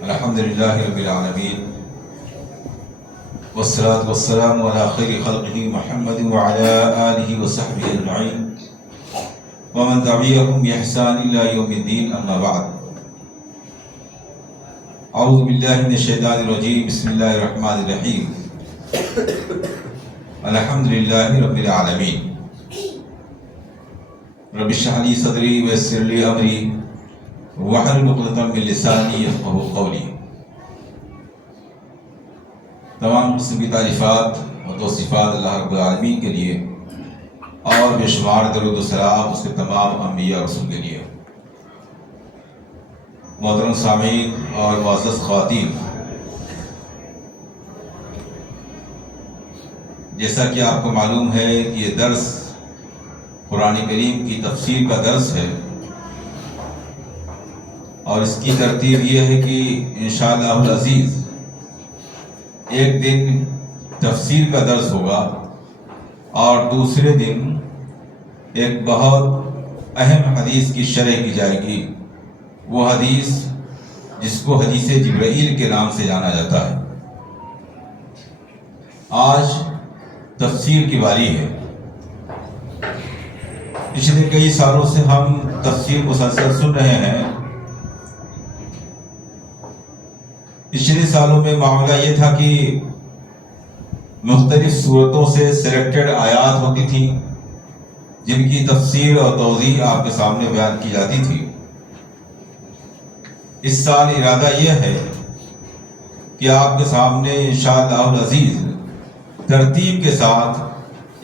الحمدللہ رب العالمین والصلاة والسلام علی خیر خلقہ محمد وعلی آلہ وصحبہ اجمعین ومن تبعهم بإحسان إلى يوم الدين أما بعد اعوذ باللہ من الشیطان الرجیم بسم اللہ الرحمن الرحیم الحمدللہ رب العالمین رب اشرح لي صدری ویسر لي امری واحلل عقدۃ من لسانی یفقہوا قولی۔ تمام قسم کی تعریفات و توصیفات اللہ رب العالمین کے لیے اور بے شمار درود و سلام اس کے تمام انبیاء رسول کے لیے۔ محترم سامعین اور معزز خواتین، جیسا کہ آپ کو معلوم ہے کہ یہ درس قرآن کریم کی تفسیر کا درس ہے، اور اس کی ترتیب یہ ہے کہ انشاءاللہ العزیز ایک دن تفسیر کا درس ہوگا اور دوسرے دن ایک بہت اہم حدیث کی شرح کی جائے گی، وہ حدیث جس کو حدیث جبرائیل کے نام سے جانا جاتا ہے۔ آج تفسیر کی باری ہے۔ پچھلے کئی سالوں سے ہم تفسیر مسلسل سن رہے ہیں۔ پچھلے سالوں میں معاملہ یہ تھا کہ مختلف صورتوں سے سلیکٹڈ آیات ہوتی تھیں جن کی تفسیر اور توضیح آپ کے سامنے بیان کی جاتی تھی۔ اس سال ارادہ یہ ہے کہ آپ کے سامنے انشاءاللہ العزیز ترتیب کے ساتھ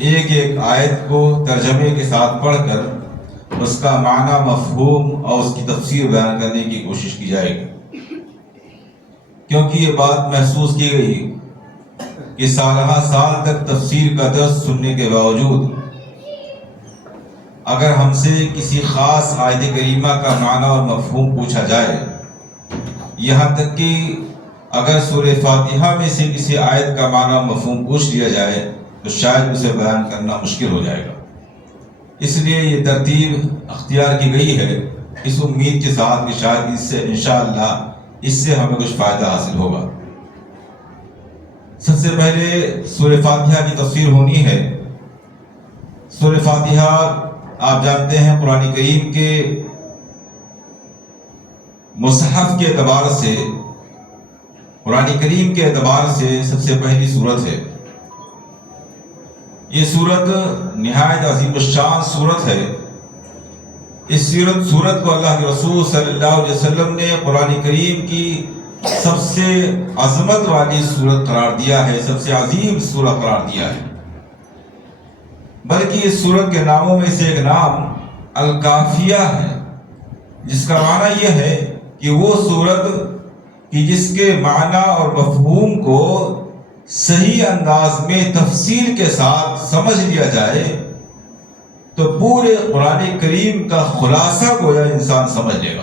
ایک ایک آیت کو ترجمے کے ساتھ پڑھ کر اس کا معنی، مفہوم اور اس کی تفسیر بیان کرنے کی کوشش کی جائے گی، کیونکہ یہ بات محسوس کی گئی کہ سالہ سال تک تفسیر کا درس سننے کے باوجود اگر ہم سے کسی خاص آیت کریمہ کا معنی اور مفہوم پوچھا جائے، یہاں تک کہ اگر سورہ فاتحہ میں سے کسی آیت کا معنی اور مفہوم پوچھ لیا جائے تو شاید اسے بیان کرنا مشکل ہو جائے گا۔ اس لیے یہ ترتیب اختیار کی گئی ہے اس امید کے ساتھ کہ شاید اس سے انشاءاللہ اس سے ہمیں کچھ فائدہ حاصل ہوگا۔ سب سے پہلے سورہ فاتحہ کی تفسیر ہونی ہے۔ سورہ فاتحہ آپ جانتے ہیں قرآن کریم کے مصحف کے اعتبار سے، قرآن کریم کے اعتبار سے سب سے پہلی سورت ہے۔ یہ سورت نہایت عظیم الشان سورت ہے۔ اس سورت کو اللہ کے رسول صلی اللہ علیہ وسلم نے قرآن کریم کی سب سے عظمت والی سورت قرار دیا ہے، سب سے عظیم سورت قرار دیا ہے۔ بلکہ اس سورت کے ناموں میں سے ایک نام الکافیہ ہے، جس کا معنی یہ ہے کہ وہ سورت کہ جس کے معنی اور مفہوم کو صحیح انداز میں تفصیل کے ساتھ سمجھ لیا جائے تو پورے قرآن کریم کا خلاصہ گویا انسان سمجھ لے گا۔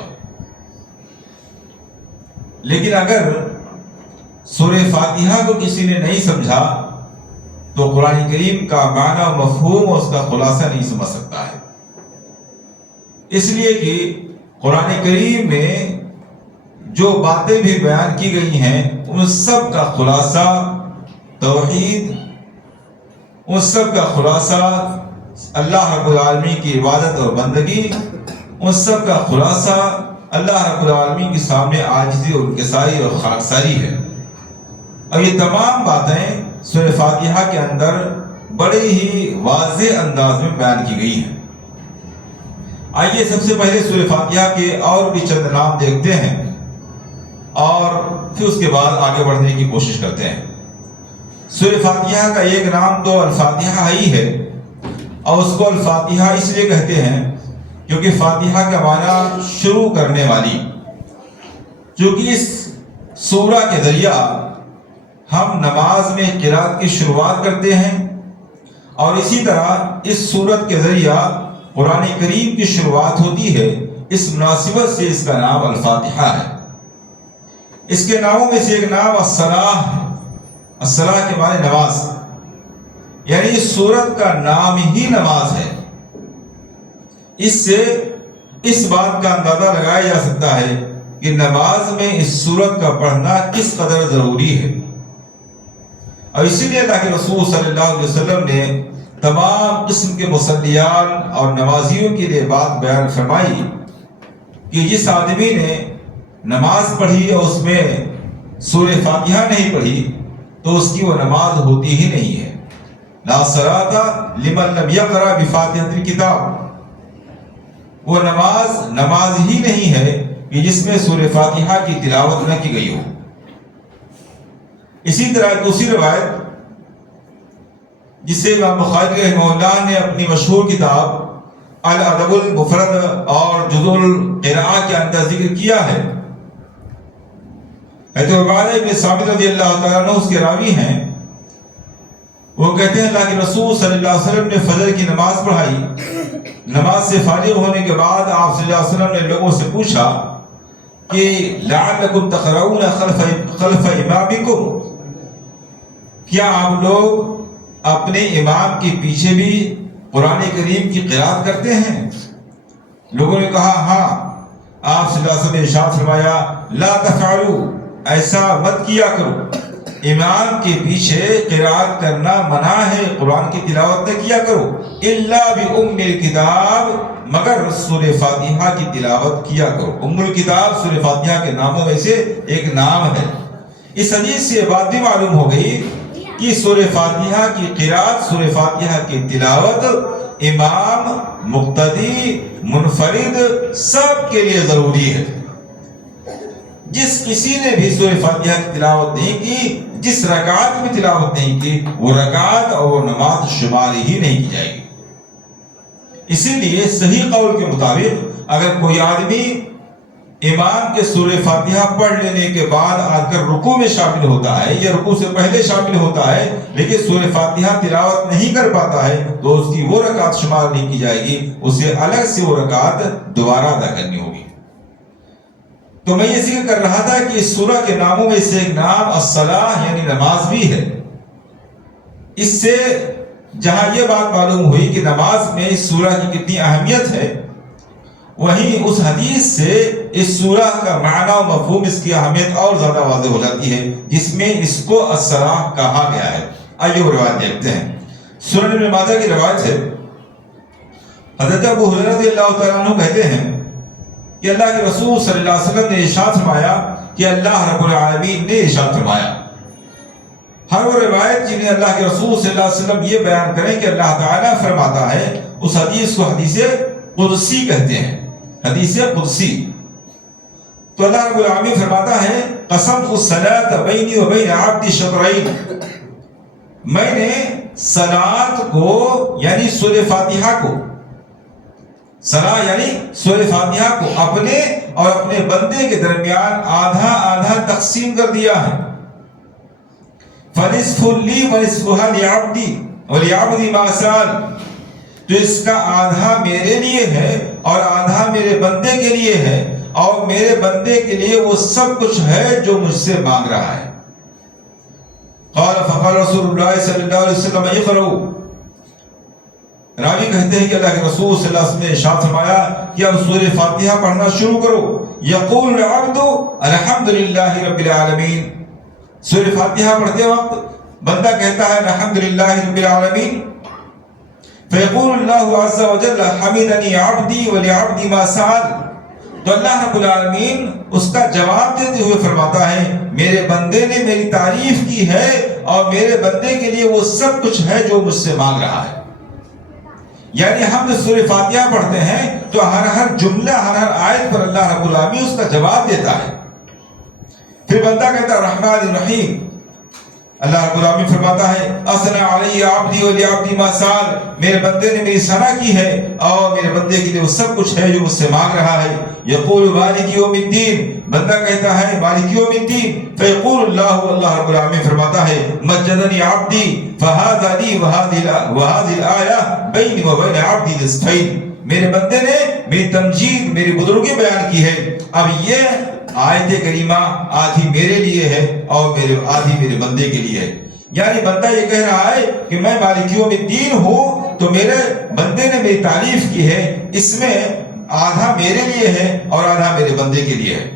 لیکن اگر سورہ فاتحہ کو کسی نے نہیں سمجھا تو قرآن کریم کا معنی و مفہوم اور اس کا خلاصہ نہیں سمجھ سکتا ہے۔ اس لیے کہ قرآن کریم میں جو باتیں بھی بیان کی گئی ہیں ان سب کا خلاصہ توحید، ان سب کا خلاصہ اللہ رب العالمین کی عبادت اور بندگی، ان سب کا خلاصہ اللہ رب العالمین کے سامنے عاجزی اور انکساری اور خاکساری ہے۔ اور یہ تمام باتیں سورہ فاتحہ کے اندر بڑے ہی واضح انداز میں بیان کی گئی ہیں۔ آئیے سب سے پہلے سورہ فاتحہ کے اور بھی چند نام دیکھتے ہیں اور پھر اس کے بعد آگے بڑھنے کی کوشش کرتے ہیں۔ سورہ فاتحہ کا ایک نام تو الفاتحہ ہی ہے، اور اس کو الفاتحہ اس لیے کہتے ہیں کیونکہ فاتحہ کا معنی شروع کرنے والی۔ چونکہ اس سورہ کے ذریعہ ہم نماز میں قرات کی شروعات کرتے ہیں، اور اسی طرح اس سورت کے ذریعہ قرآن کریم کی شروعات ہوتی ہے۔ اس مناسبت سے اس کا نام الفاتحہ ہے۔ اس کے ناموں میں سے ایک نام الصلاۃ ہے۔ الصلاۃ کے معنی نماز، یعنی اس سورت کا نام ہی نماز ہے۔ اس سے اس بات کا اندازہ لگایا جا سکتا ہے کہ نماز میں اس سورت کا پڑھنا کس قدر ضروری ہے۔ اور اسی لیے اللہ کے رسول صلی اللہ علیہ وسلم نے تمام قسم کے مصلیان اور نمازیوں کے لیے بات بیان فرمائی کہ جس آدمی نے نماز پڑھی اور اس میں سورہ فاتحہ نہیں پڑھی تو اس کی وہ نماز ہوتی ہی نہیں ہے۔ لا صلاۃ لمن لم یقرأ بفاتحۃ الکتاب، وہ نماز ہی نہیں ہے کہ جس میں سورہ فاتحہ کی تلاوت نہ کی گئی ہو۔ اسی طرح دوسری روایت جسے امام بخاری رحمہ اللہ نے اپنی مشہور کتاب الادب المفرد اور جزء القراءہ کے اندر ذکر کیا ہے، حضرت عبادہ بن ثابت رضی اللہ تعالیٰ عنہ اس کے راوی ہیں، وہ کہتے ہیں اللہ کے رسول صلی اللہ علیہ وسلم نے فجر کی نماز پڑھائی، نماز سے فارغ ہونے کے بعد آپ صلی اللہ علیہ وسلم نے لوگوں سے پوچھا کہ لعلکم تقرؤون خلف امامکم، کیا آپ لوگ اپنے امام کے پیچھے بھی قرآن کریم کی قرأت کرتے ہیں؟ لوگوں نے کہا ہاں۔ آپ صلی اللہ علیہ وسلم نے ارشاد فرمایا لا تفعلوا، ایسا مت کیا کرو، امام کے پیچھے قرأت کرنا منع ہے، قرآن کی تلاوت نہ کیا کرو، الا بأم الکتاب، مگر سورہ فاتحہ کی تلاوت کیا کرو۔ ام الکتاب سورہ فاتحہ کے ناموں میں سے ایک نام ہے۔ اس حدیث سے یہ بات بھی معلوم ہو گئی کہ سورہ فاتحہ کی قرأت، سورہ فاتحہ کی تلاوت امام، مقتدی، منفرد سب کے لیے ضروری ہے۔ جس کسی نے بھی سورہ فاتحہ کی تلاوت نہیں کی، جس رکعت میں تلاوت نہیں کی، وہ رکعت اور نماز شمار ہی نہیں کی جائے گی۔ اسی لیے صحیح قول کے مطابق اگر کوئی آدمی امام کے سورہ فاتحہ پڑھ لینے کے بعد آ کر رکوع میں شامل ہوتا ہے یا رکوع سے پہلے شامل ہوتا ہے لیکن سورہ فاتحہ تلاوت نہیں کر پاتا ہے تو اس کی وہ رکعت شمار نہیں کی جائے گی، اسے الگ سے وہ رکعت دوبارہ ادا کرنی ہوگی۔ تو میں یہ ذکر کر رہا تھا کہ اس سورہ کے ناموں میں سے ایک نام الصلاۃ یعنی نماز بھی ہے۔ اس سے جہاں یہ بات معلوم ہوئی کہ نماز میں اس سورہ کی کتنی اہمیت ہے، وہیں اس حدیث سے اس سورہ کا معنی و مفہوم، اس کی اہمیت اور زیادہ واضح ہو جاتی ہے، جس میں اس کو الصلاۃ کہا گیا ہے۔ آئیے وہ روایت دیکھتے ہیں۔ سنن ابن ماجہ کی روایت ہے، حضرت ابو ہریرہ رضی اللہ تعالیٰ عنہ کہتے ہیں کہ اللہ کے رسول صلی اللہ علیہ وسلم نے ارشاد فرمایا کہ اللہ رب العالمین نے ارشاد فرمایا۔ ہر وہ روایت جنہیں اللہ کے رسول صلی اللہ علیہ وسلم یہ بیان کریں کہ اللہ تعالیٰ فرماتا ہے، اس حدیث کو حدیث قدسی کہتے ہیں، حدیث قدسی۔ تو اللہ رب العالمین فرماتا ہے قسمت الصلاۃ بینی و بین عبدی شطرین، میں نے صلاۃ کو یعنی سورہ فاتحہ کو، صلاۃ یعنی سورہ فاتحہ کو اپنے اور اپنے بندے کے درمیان آدھا آدھا تقسیم کر دیا ہے۔ فنصف لی ونصفها لعبدی ولعبدی ما سأل، تو اس کا آدھا میرے لیے ہے اور آدھا میرے بندے کے لیے ہے، اور میرے بندے کے لیے وہ سب کچھ ہے جو مجھ سے مانگ رہا ہے۔ قال فقال رسول اللہ صلی اللہ علیہ وسلم اقرؤوا، راوی کہتے ہیں کہ اللہ کے رسول صلی اللہ علیہ وسلم نے ارشاد فرمایا کہ اب سورہ فاتحہ پڑھنا شروع کرو۔ یقول العبد الحمدللہ رب العالمین، سورہ فاتحہ پڑھتے وقت بندہ کہتا ہے الحمدللہ رب العالمین، فیقول اللہ عز وجل حمدنی عبدی ولعبدی ما سأل، تو اللہ رب العالمین اس کا جواب دیتے ہوئے فرماتا ہے میرے بندے نے میری تعریف کی ہے اور میرے بندے کے لیے وہ سب کچھ ہے جو مجھ سے مانگ رہا ہے۔ یعنی ہم جو سورہ فاتحہ پڑھتے ہیں تو ہر جملہ ہر آیت پر اللہ رب العالمین اس کا جواب دیتا ہے۔ پھر بندہ کہتا ہے الرحمن الرحیم، اللہ رب العالمین فرماتا ہے اثنا علی عبدی ولعبدی ما سأل، میرے بندے نے میری ثنا کی ہے اور میرے بندے کے لیے وہ سب کچھ ہے جو مجھ سے مانگ رہا ہے۔ یقول مالک یوم الدین، بندہ کہتا ہے مالک یوم الدین، فیقول اللہ، اللہ رب العالمین فرماتا ہے مجدنی عبدی فہذا لی وہذہ الآیہ بینی و بین عبدی نصفین، میرے بندے نے میری تمجید، میری بزرگی بیان کی ہے، اب یہ آیت کریمہ آدھی میرے لیے ہے اور آدھی میرے بندے کے لیے ہے۔ یعنی بندہ یہ کہہ رہا ہے کہ میں مالک یوم الدین ہوں تو میرے بندے نے میری تعریف کی ہے، اس میں آدھا میرے لیے ہے اور آدھا میرے بندے کے لیے ہے۔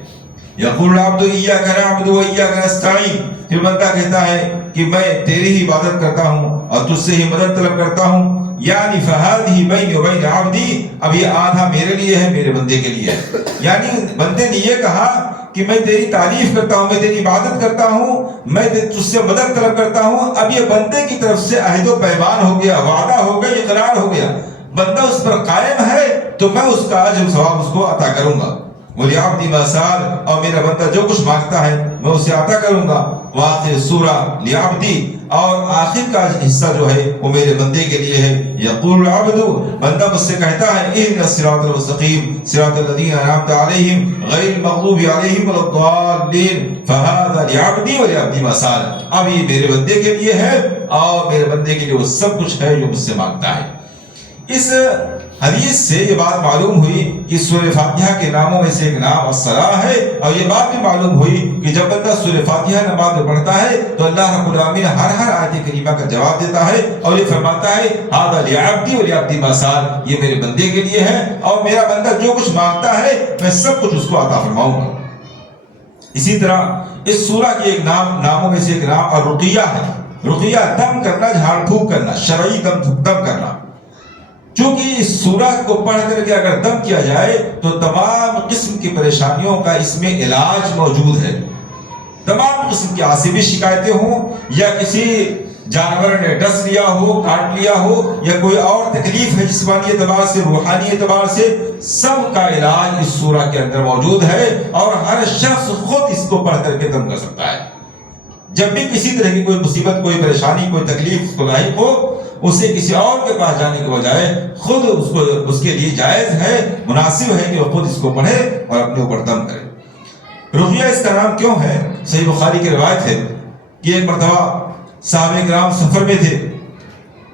یقول العبد ایاک نعبد و ایاک نستعین، پھر بندہ کہتا ہے کہ میں تیری ہی عبادت کرتا ہوں اور تجھ سے ہی مدد طلب کرتا ہوں، یعنی فہذہ بینی و بین عبدی، اب یہ آدھا میرے لیے ہے میرے بندے کے لیے ہے۔ یعنی بندے نے یہ کہا کہ میں تیری تعریف کرتا ہوں، میں تیری عبادت کرتا ہوں، میں تجھ سے مدد طلب کرتا ہوں، اب یہ بندے کی طرف سے عہد و پیمان ہو گیا، وعدہ ہو گیا، اقرار ہو گیا، بندہ اس پر قائم ہے تو میں اس کا اجر و ثواب اس کو عطا کروں گا۔ وَلِعَبْدِ مَا سَأَلَ، اور میرا بندہ جو کچھ مانگتا ہے میں اسے عطا کروں گا۔ وآخر سورہ لِعَبْدِ، اور آخر کا حصہ جو ہے وہ میرے بندے کے لیے ہے۔ یقول العبد، بندہ مجھ سے کہتا ہے اهدنا الصراط المستقیم صراط الذین انعمت علیہم غیر المغضوب علیہم ولا الضالین، فهذا لعبدی ولعبدی ما سأل، اب یہ میرے بندے کے لیے ہے اور میرے بندے کے لیے وہ سب کچھ ہے جو مجھ سے مانگتا ہے۔ اس حدیث سے یہ بات معلوم ہوئی کہ سورہ فاتحہ کے ناموں میں سے ایک نام الصلاۃ ہے، اور یہ بات بھی معلوم ہوئی کہ جب بندہ سورہ فاتحہ نماز میں پڑھتا ہے تو اللہ رب العالمین ہر آیت کریمہ کا جواب دیتا ہے اور یہ فرماتا ہے ھذا لعبدی ولعبدی ما سأل، یہ میرے بندے کے لیے ہے اور میرا بندہ جو کچھ مانگتا ہے میں سب کچھ اس کو عطا فرماؤں گا۔ اسی طرح اس سورہ کے ایک ناموں میں سے ایک نام الرقیہ ہے۔ رقیہ دم کرنا، جھاڑ پھونک کرنا، شرعی دم کرنا۔ چونکہ اس سورہ کو پڑھ کر کے اگر دم کیا جائے تو تمام قسم کی پریشانیوں کا اس میں علاج موجود ہے۔ تمام قسم کی عصبی شکایتیں ہوں یا کسی جانور نے ڈس لیا ہو، کاٹ لیا ہو، یا کوئی اور تکلیف ہے جسمانی اعتبار سے، روحانی اعتبار سے، سب کا علاج اس سورہ کے اندر موجود ہے اور ہر شخص خود اس کو پڑھ کر کے دم کر سکتا ہے۔ جب بھی کسی طرح کی کوئی مصیبت، کوئی پریشانی، کوئی تکلیف اس کو لاحق ہو، اسے کسی اور کے پاس جانے کے بجائے خود اس کے لیے جائز ہے، مناسب ہے کہ وہ خود اس کو پڑھے اور اپنے اوپر دم کرے۔ رقیہ اس کا نام کیوں ہے؟ صحیح بخاری کی روایت ہے کہ ایک مرتبہ صحابہ کرام سفر میں تھے،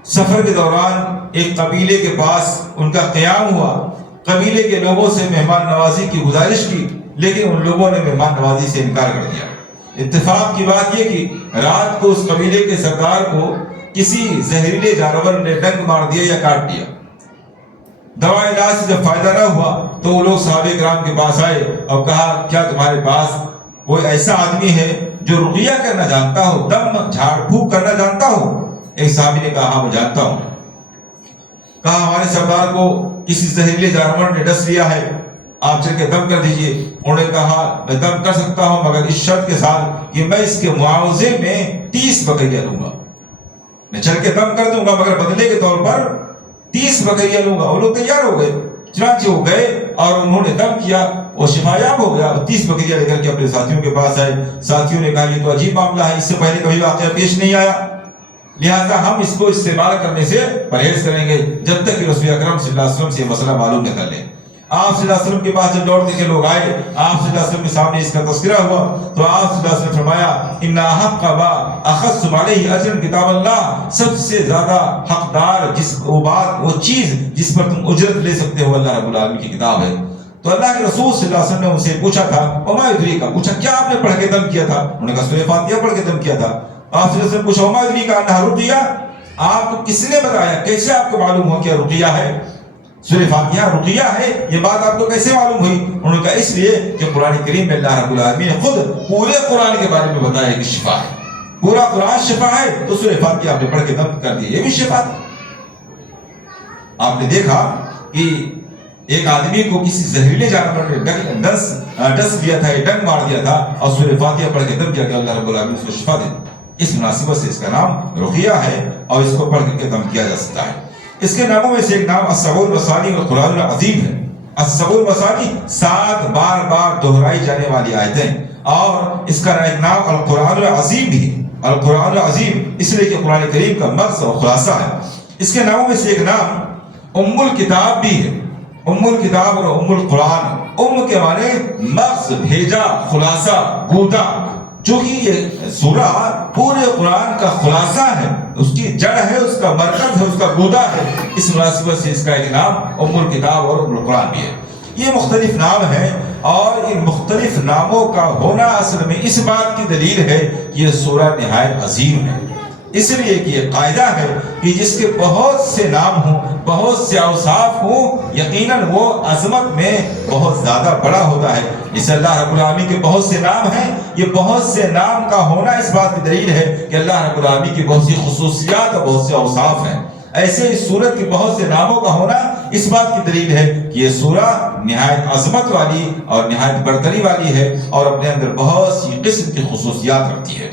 سفر کے دوران ایک قبیلے کے پاس ان کا قیام ہوا، قبیلے کے لوگوں سے مہمان نوازی کی گزارش کی، لیکن ان لوگوں نے مہمان نوازی سے انکار کر دیا۔ اتفاق کی بات یہ کہ رات کو اس قبیلے کے سردار کو کسی زہریلے جانور نے ڈنک مار دیا یا کاٹ دیا۔ دوا علاج سے جب فائدہ نہ ہوا تو وہ لوگ صحابہ کرام کے پاس آئے اور کہا کیا تمہارے پاس کوئی ایسا آدمی ہے جو رقیہ کرنا جانتا ہو، دم جھاڑ پھونک کرنا جانتا ہو؟ ایک صحابی نے کہا ہاں میں جانتا ہوں۔ کہا ہمارے سردار کو کسی زہریلے جانور نے ڈس لیا ہے، آپ چل کے دم کر دیجئے۔ انہوں نے کہا میں دم کر سکتا ہوں مگر اس شرط کے ساتھ کہ میں اس کے معاوضے میں 30 بکریاں لوں گا، میں چل کے دم کر دوں گا مگر بدلے کے طور پر 30 بکریاں لوں گا۔ وہ لوگ تیار ہو گئے، چنانچہ وہ گئے اور انہوں نے دم کیا، وہ شفایاب ہو گیا، 30 بکریاں لے کر کے اپنے ساتھیوں کے پاس آئے۔ ساتھیوں نے کہا یہ تو عجیب معاملہ ہے، اس سے پہلے کبھی واقعہ پیش نہیں آیا، لہذا ہم اس کو استعمال کرنے سے پرہیز کریں گے جب تک کہ رسول اکرم صلی اللہ علیہ وسلم سے یہ مسئلہ معلوم نہ کر لیں۔ آپ صلی اللہ علیہ وسلم کے پاس جب لوٹتے کے لوگ آئے، آپ صلی اللہ علیہ وسلم کے سامنے اس کا تذکرہ ہوا تو آپ صلی اللہ علیہ وسلم فرمایا ان احق ما اخذتم علیہ اجرا کتاب اللہ، سب سے زیادہ حقدار وہ چیز جس پر تم اجرت لے سکتے ہو اللہ رب العالمین کی کتاب ہے۔ تو اللہ کے رسول صلی اللہ علیہ وسلم نے ان سے پوچھا تھا وما یدریک، پوچھا کیا آپ نے پڑھ کے دم کیا تھا؟ انہوں نے کہا سورہ فاتحہ پڑھ کے دم کیا تھا۔ آپ صلی اللہ علیہ وسلم پوچھا وما یدریک انھا رقیہ، آپ کو کس نے بتایا، کیسے آپ کو معلوم ہو کہ رقیہ ہے، سورہ فاتحہ رقیہ ہے، یہ بات آپ کو کیسے معلوم ہوئی؟ انہوں نے کہا اس لیے کہ قرآن کریم میں اللہ رب العالمین نے خود پورے قرآن کے بارے میں بتایا کہ شفا ہے، پورا قرآن شفا ہے، تو سورہ فاتحہ آپ نے پڑھ کے دم کر دیا، یہ بھی شفا تھا۔ آپ نے دیکھا کہ ایک آدمی کو کسی زہریلے جانور نے ڈس دیا تھا، ڈنگ مار دیا تھا، اور سورہ فاتحہ پڑھ کے دم کیا کہ اللہ رب العالمین اس کو شفا دے۔ اس مناسبت سے اس کا نام رقیہ ہے اور اس کو پڑھ کے دم کیا جا سکتا ہے۔ اس کے ناموں میں سے ایک نام السبع المثانی والقرآن العظیم ہے۔ السبع المثانی 7 بار دہرائی جانے والی آیتیں، اور اس کا ایک نام القرآن العظیم بھی ہے۔ القرآن العظیم اس لیے کہ قرآن کریم کا مغز اور خلاصہ ہے۔ اس کے ناموں میں سے ایک نام ام الکتاب بھی ہے۔ ام الکتاب اور ام القرآن، ام کے معنی مغز، بھیجا، خلاصہ، گودا، چونکہ یہ سورہ پورے قرآن کا خلاصہ ہے، اس کی جڑ ہے، اس کا مرکز ہے، اس کا گودا ہے، اس مناسبت سے اس کا ایک نام ام الکتاب اور ام القرآن بھی ہے۔ یہ مختلف نام ہیں اور ان مختلف ناموں کا ہونا اصل میں اس بات کی دلیل ہے کہ یہ سورہ نہایت عظیم ہے۔ اس لیے کہ یہ قاعدہ ہے کہ جس کے بہت سے نام ہوں، بہت سے اوصاف ہوں، یقیناً وہ عظمت میں بہت زیادہ بڑا ہوتا ہے۔ جس اللہ رب العالمین کے بہت سے نام ہیں، یہ بہت سے نام کا ہونا اس بات کی دلیل ہے کہ اللہ رب العالمین کی بہت سی خصوصیات اور بہت سے اوصاف ہیں۔ ایسے اس سورت کے بہت سے ناموں کا ہونا اس بات کی دلیل ہے کہ یہ سورہ نہایت عظمت والی اور نہایت برتری والی ہے اور اپنے اندر بہت سی قسم کی خصوصیات رکھتی ہے۔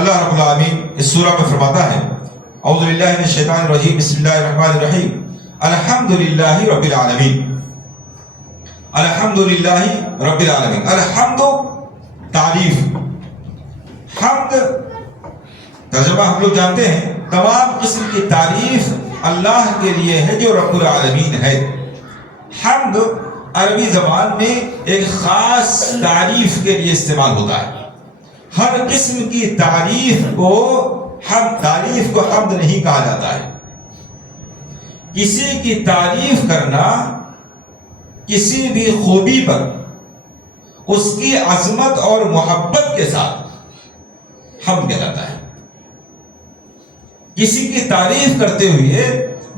اللہ رب العالمین اس سورہ میں فرماتا ہے، اعوذ باللہ من الشیطان الرجیم، بسم اللہ الرحمن الرحیم، الحمدللہ رب العالمین، الحمدللہ رب العالمین۔ الحمد تعریف، حمد ترجمہ ہم لوگ جانتے ہیں، تمام قسم کی تعریف اللہ کے لیے ہے جو رب العالمین ہے۔ حمد عربی زبان میں ایک خاص تعریف کے لیے استعمال ہوتا ہے۔ ہر قسم کی تعریف کو حمد نہیں کہا جاتا ہے۔ کسی کی تعریف کرنا کسی بھی خوبی پر اس کی عظمت اور محبت کے ساتھ حمد کہلاتا ہے۔ کسی کی تعریف کرتے ہوئے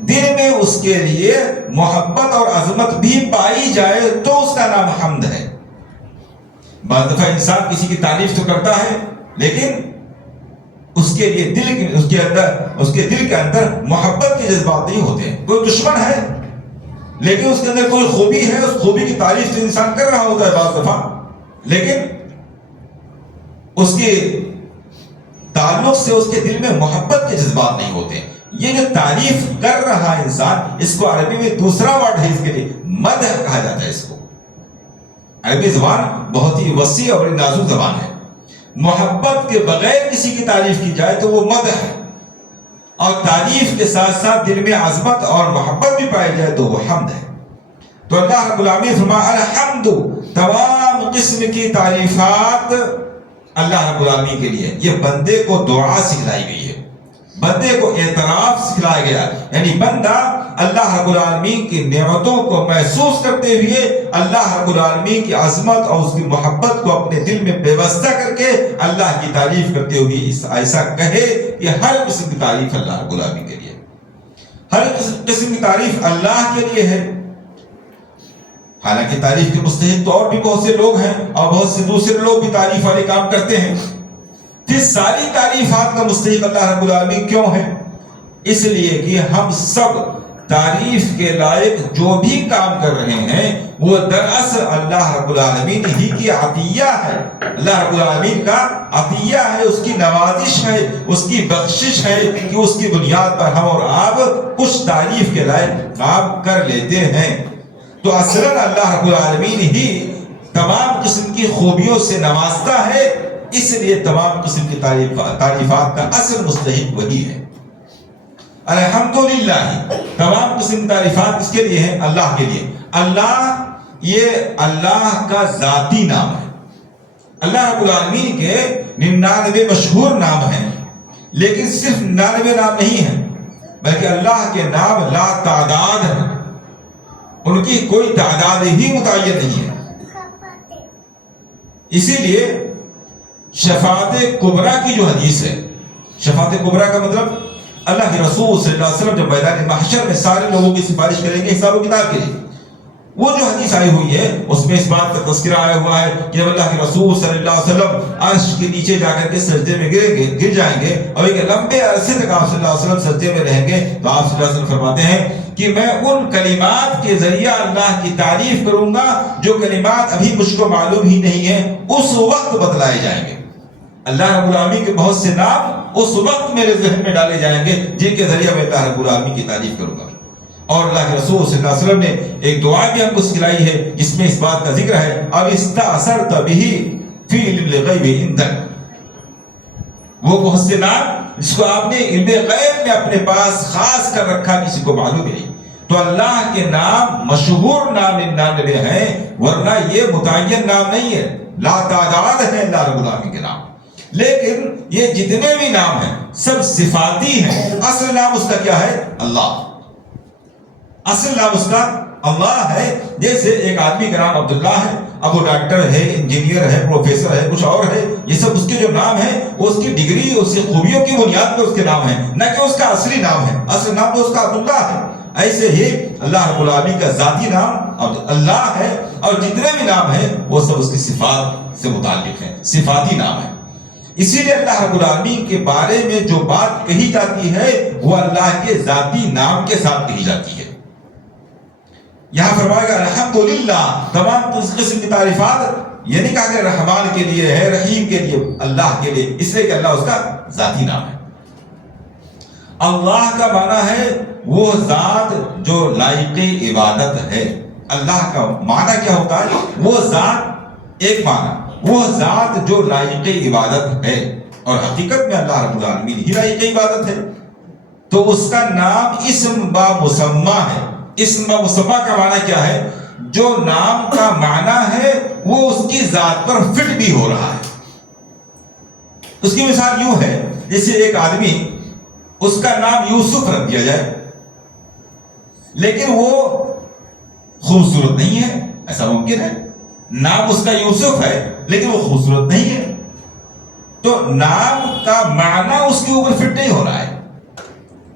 دل میں اس کے لیے محبت اور عظمت بھی پائی جائے تو اس کا نام حمد ہے۔ بعض دفعہ انسان کسی کی تعریف تو کرتا ہے لیکن اس کے لیے اس کے دل کے اندر محبت کے جذبات نہیں ہوتے ہیں۔ کوئی دشمن ہے لیکن اس کے اندر کوئی خوبی ہے، اس خوبی کی تعریف تو انسان کر رہا ہوتا ہے بعض دفعہ، لیکن اس کے تعلق سے اس کے دل میں محبت کے جذبات نہیں ہوتے۔ یہ جو تعریف کر رہا انسان، اس کو عربی میں دوسرا ورڈ ہے اس کے لیے، مدح کہا جاتا ہے۔ اس کو عربی زبان بہت ہی وسیع اور بڑی نازک زبان ہے۔ محبت کے بغیر کسی کی تعریف کی جائے تو وہ مدح ہے، اور تعریف کے ساتھ ساتھ دل میں عظمت اور محبت بھی پائی جائے تو وہ حمد ہے۔ تو اللہ رب العالمین فرمایا الحمد، تمام قسم کی تعریفات اللہ رب العالمین کے لیے۔ یہ بندے کو دعا سکھلائی گئی ہے، بندے کو اعتراف سکھلایا گیا، یعنی بندہ اللہ رب العالمین کی نعمتوں کو محسوس کرتے ہوئے اللہ رب العالمین کی عظمت اور اس کی محبت کو اپنے دل میں پیوستہ کر کے اللہ کی تعریف کرتے ہوئے ایسا کہے کہ ہر قسم کی تعریف اللہ رب العالمین کے لیے، ہر قسم کی تعریف اللہ کے لیے ہے۔ حالانکہ تعریف کے مستحق تو اور بھی بہت سے لوگ ہیں اور بہت سے دوسرے لوگ بھی تعریف والے کام کرتے ہیں، پھر ساری تعریفات کا مستحق اللہ رب العالمین کیوں ہے؟ اس لیے کہ ہم سب تعریف کے لائق جو بھی کام کر رہے ہیں وہ دراصل اللہ رب العالمین ہی کی عطیہ ہے، اللہ رب العالمین کا عطیہ ہے، اس کی نوازش ہے، اس کی بخشش ہے کہ اس کی بنیاد پر ہم اور آپ کچھ تعریف کے لائق کام کر لیتے ہیں۔ تو اصلاً اللہ رب العالمین ہی تمام قسم کی خوبیوں سے نوازتا ہے، اس لیے تمام قسم کی تعریفات کا اصل مستحق وہی ہے۔ الحمدللہ، تمام قسم کی تعریفات کس کے لیے ہیں؟ اللہ کے لیے۔ اللہ، یہ اللہ کا ذاتی نام ہے۔ اللہ رب العالمین کے 99 مشہور نام ہیں، لیکن صرف 99 نام نہیں ہیں، بلکہ اللہ کے نام لا تعداد ہیں، ان کی کوئی تعداد ہی متعین نہیں ہے۔ اسی لیے شفاعت کبریٰ کی جو حدیث ہے، شفاعت کبریٰ کا مطلب اللہ کے رسول صلی اللہ علیہ وسلم جب میدان محشر میں سارے لوگوں کی سفارش کریں گے حساب و کتاب کے لیے، وہ جو حدیث آئی ہوئی ہے اس میں اس بات کا تذکرہ آیا ہوا ہے کہ جب اللہ کے رسول صلی اللہ علیہ وسلم عرش کے نیچے جا کر کے سجدے میں گر جائیں گے اور ایک لمبے عرصے تک آپ صلی اللہ علیہ وسلم سجدے میں رہیں گے، تو آپ صلی اللہ علیہ وسلم فرماتے ہیں کہ میں ان کلمات کے ذریعہ اللہ کی تعریف کروں گا جو کلمات ابھی مجھ کو معلوم ہی نہیں ہے، اس وقت بتلائے جائیں گے۔ اللہ رب العالمین کے بہت سے نام اس وقت میرے ذہن میں ڈالے جائیں گے جن کے ذریعے میں اللہ رب العالمین کی تعریف کروں گا۔ اور اللہ کے رسول صلی اللہ علیہ وسلم نے ایک دعا بھی ہم کو سکھلائی ہے جس میں اس بات کا ذکر ہے، اب استأثرت به فی علم الغیب عندک، وہ بہت سے نام جس کو آپ نے علم غیب میں اپنے پاس خاص کر رکھا، کسی کو معلوم نہیں۔ تو اللہ کے نام مشہور نام 99 ہیں، ورنہ یہ متعین نام نہیں ہے، لا تعداد ہے اللہ رب العالمین کے نام۔ لیکن یہ جتنے بھی نام ہیں سب صفاتی ہیں، اصل نام اس کا کیا ہے؟ اللہ۔ اصل نام اس کا اللہ ہے. جیسے ایک آدمی کا نام عبداللہ ہے، اب وہ ڈاکٹر ہے، انجینئر ہے، پروفیسر ہے، کچھ اور ہے، یہ سب اس کے جو نام ہے وہ اس کی ڈگری، اس کی خوبیوں کی بنیاد پہ اس کے نام ہے، نہ کہ اس کا اصلی نام ہے. اصل نام تو اس کا عبداللہ ہے. ایسے ہی اللہ رب العالمین کا ذاتی نام اللہ ہے، اور جتنے بھی نام ہیں وہ سب اس کی صفات سے متعلق ہیں، صفاتی نام ہے. اسی لیے اللہ رب العالمین کے بارے میں جو بات کہی جاتی ہے وہ اللہ کے ذاتی نام کے ساتھ کہی جاتی ہے. یہاں فرمایا گیا الحمدللہ، تمام قسم کی تعریفات، یہ نہیں کہا کہ رحمان کے لیے ہے، رحیم کے لیے، اللہ کے لیے، اس لیے کہ اللہ اس کا ذاتی نام ہے. اللہ کا معنی ہے وہ ذات جو لائق عبادت ہے. اللہ کا معنی کیا ہوتا ہے؟ وہ ذات، ایک معنی وہ ذات جو لائق عبادت ہے، اور حقیقت میں اللہ رب العالمین ہی لائق عبادت ہے. تو اس کا نام اسم با مسمہ ہے. اسم با مسمہ کا معنی کیا ہے؟ جو نام کا معنی ہے وہ اس کی ذات پر فٹ بھی ہو رہا ہے. اس کی مثال یوں ہے، جیسے ایک آدمی، اس کا نام یوسف رکھ دیا جائے لیکن وہ خوبصورت نہیں ہے، ایسا ممکن ہے؟ نام اس کا یوسف ہے لیکن وہ خوبصورت نہیں ہے، تو نام کا معنی اس کے اوپر فٹ نہیں ہو رہا ہے.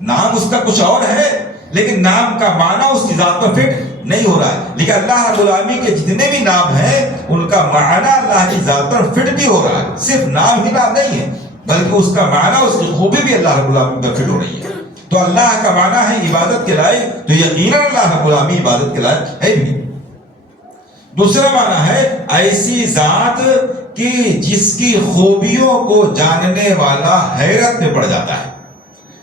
نام اس کا کچھ اور ہے لیکن نام کا معنی اس کی ذات پر فٹ نہیں ہو رہا ہے. لیکن اللہ رب العالمین کے جتنے بھی نام ہیں ان کا معنی اللہ کی ذات پر فٹ بھی ہو رہا ہے. صرف نام ہی نام نہیں ہے بلکہ اس کا معنی، اس کی خوبی بھی اللہ رب العالمین پر فٹ ہو رہی ہے. تو اللہ کا معنی ہے عبادت کے لائق، تو یقیناً اللہ رب العالمین عبادت کے لائق ہے بھی. دوسرا معنی ہے ایسی ذات کہ جس کی خوبیوں کو جاننے والا حیرت میں پڑ جاتا ہے.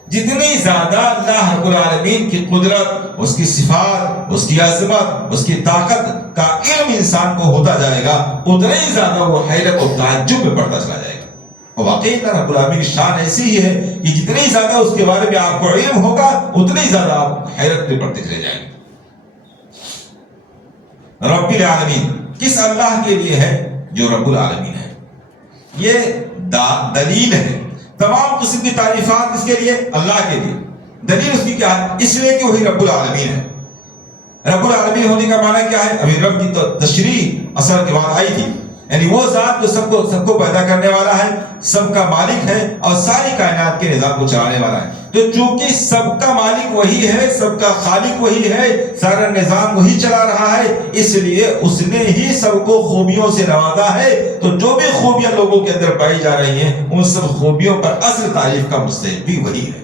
جتنی زیادہ اللہ رب العالمین کی قدرت، اس کی صفات، اس کی عظمت، اس کی طاقت کا علم انسان کو ہوتا جائے گا، اتنا ہی زیادہ وہ حیرت و تعجب میں پڑتا چلا جائے گا. اور واقعی اللہ رب العالمین کی شان ایسی ہی ہے کہ جتنی زیادہ اس کے بارے میں آپ کو علم ہوگا اتنی زیادہ آپ حیرت میں پڑتے چلے جائیں گے. رب العالمین کس اللہ کے لیے ہے؟ جو رب العالمین ہے. یہ دلیل ہے. تمام قسم کی تعریفات کس کے لیے؟ اللہ کے لیے. دلیل اس کی کیا ہے؟ اس لیے کہ وہی رب العالمین ہے. رب العالمین ہونے کا معنی کیا ہے؟ ابھی رب کی تشریح اثر کے بعد آئی تھی، یعنی وہ ذات جو سب کو پیدا کرنے والا ہے، سب کا مالک ہے اور ساری کائنات کے نظام کو چلانے والا ہے. تو چونکہ سب کا مالک وہی ہے، سب کا خالق وہی ہے، سارا نظام وہی چلا رہا ہے، اس لیے اس نے ہی سب کو خوبیوں سے نوازا ہے. تو جو بھی خوبیاں لوگوں کے اندر پائی جا رہی ہیں ان سب خوبیوں پر اصل تعریف کا مستحق بھی وہی ہے.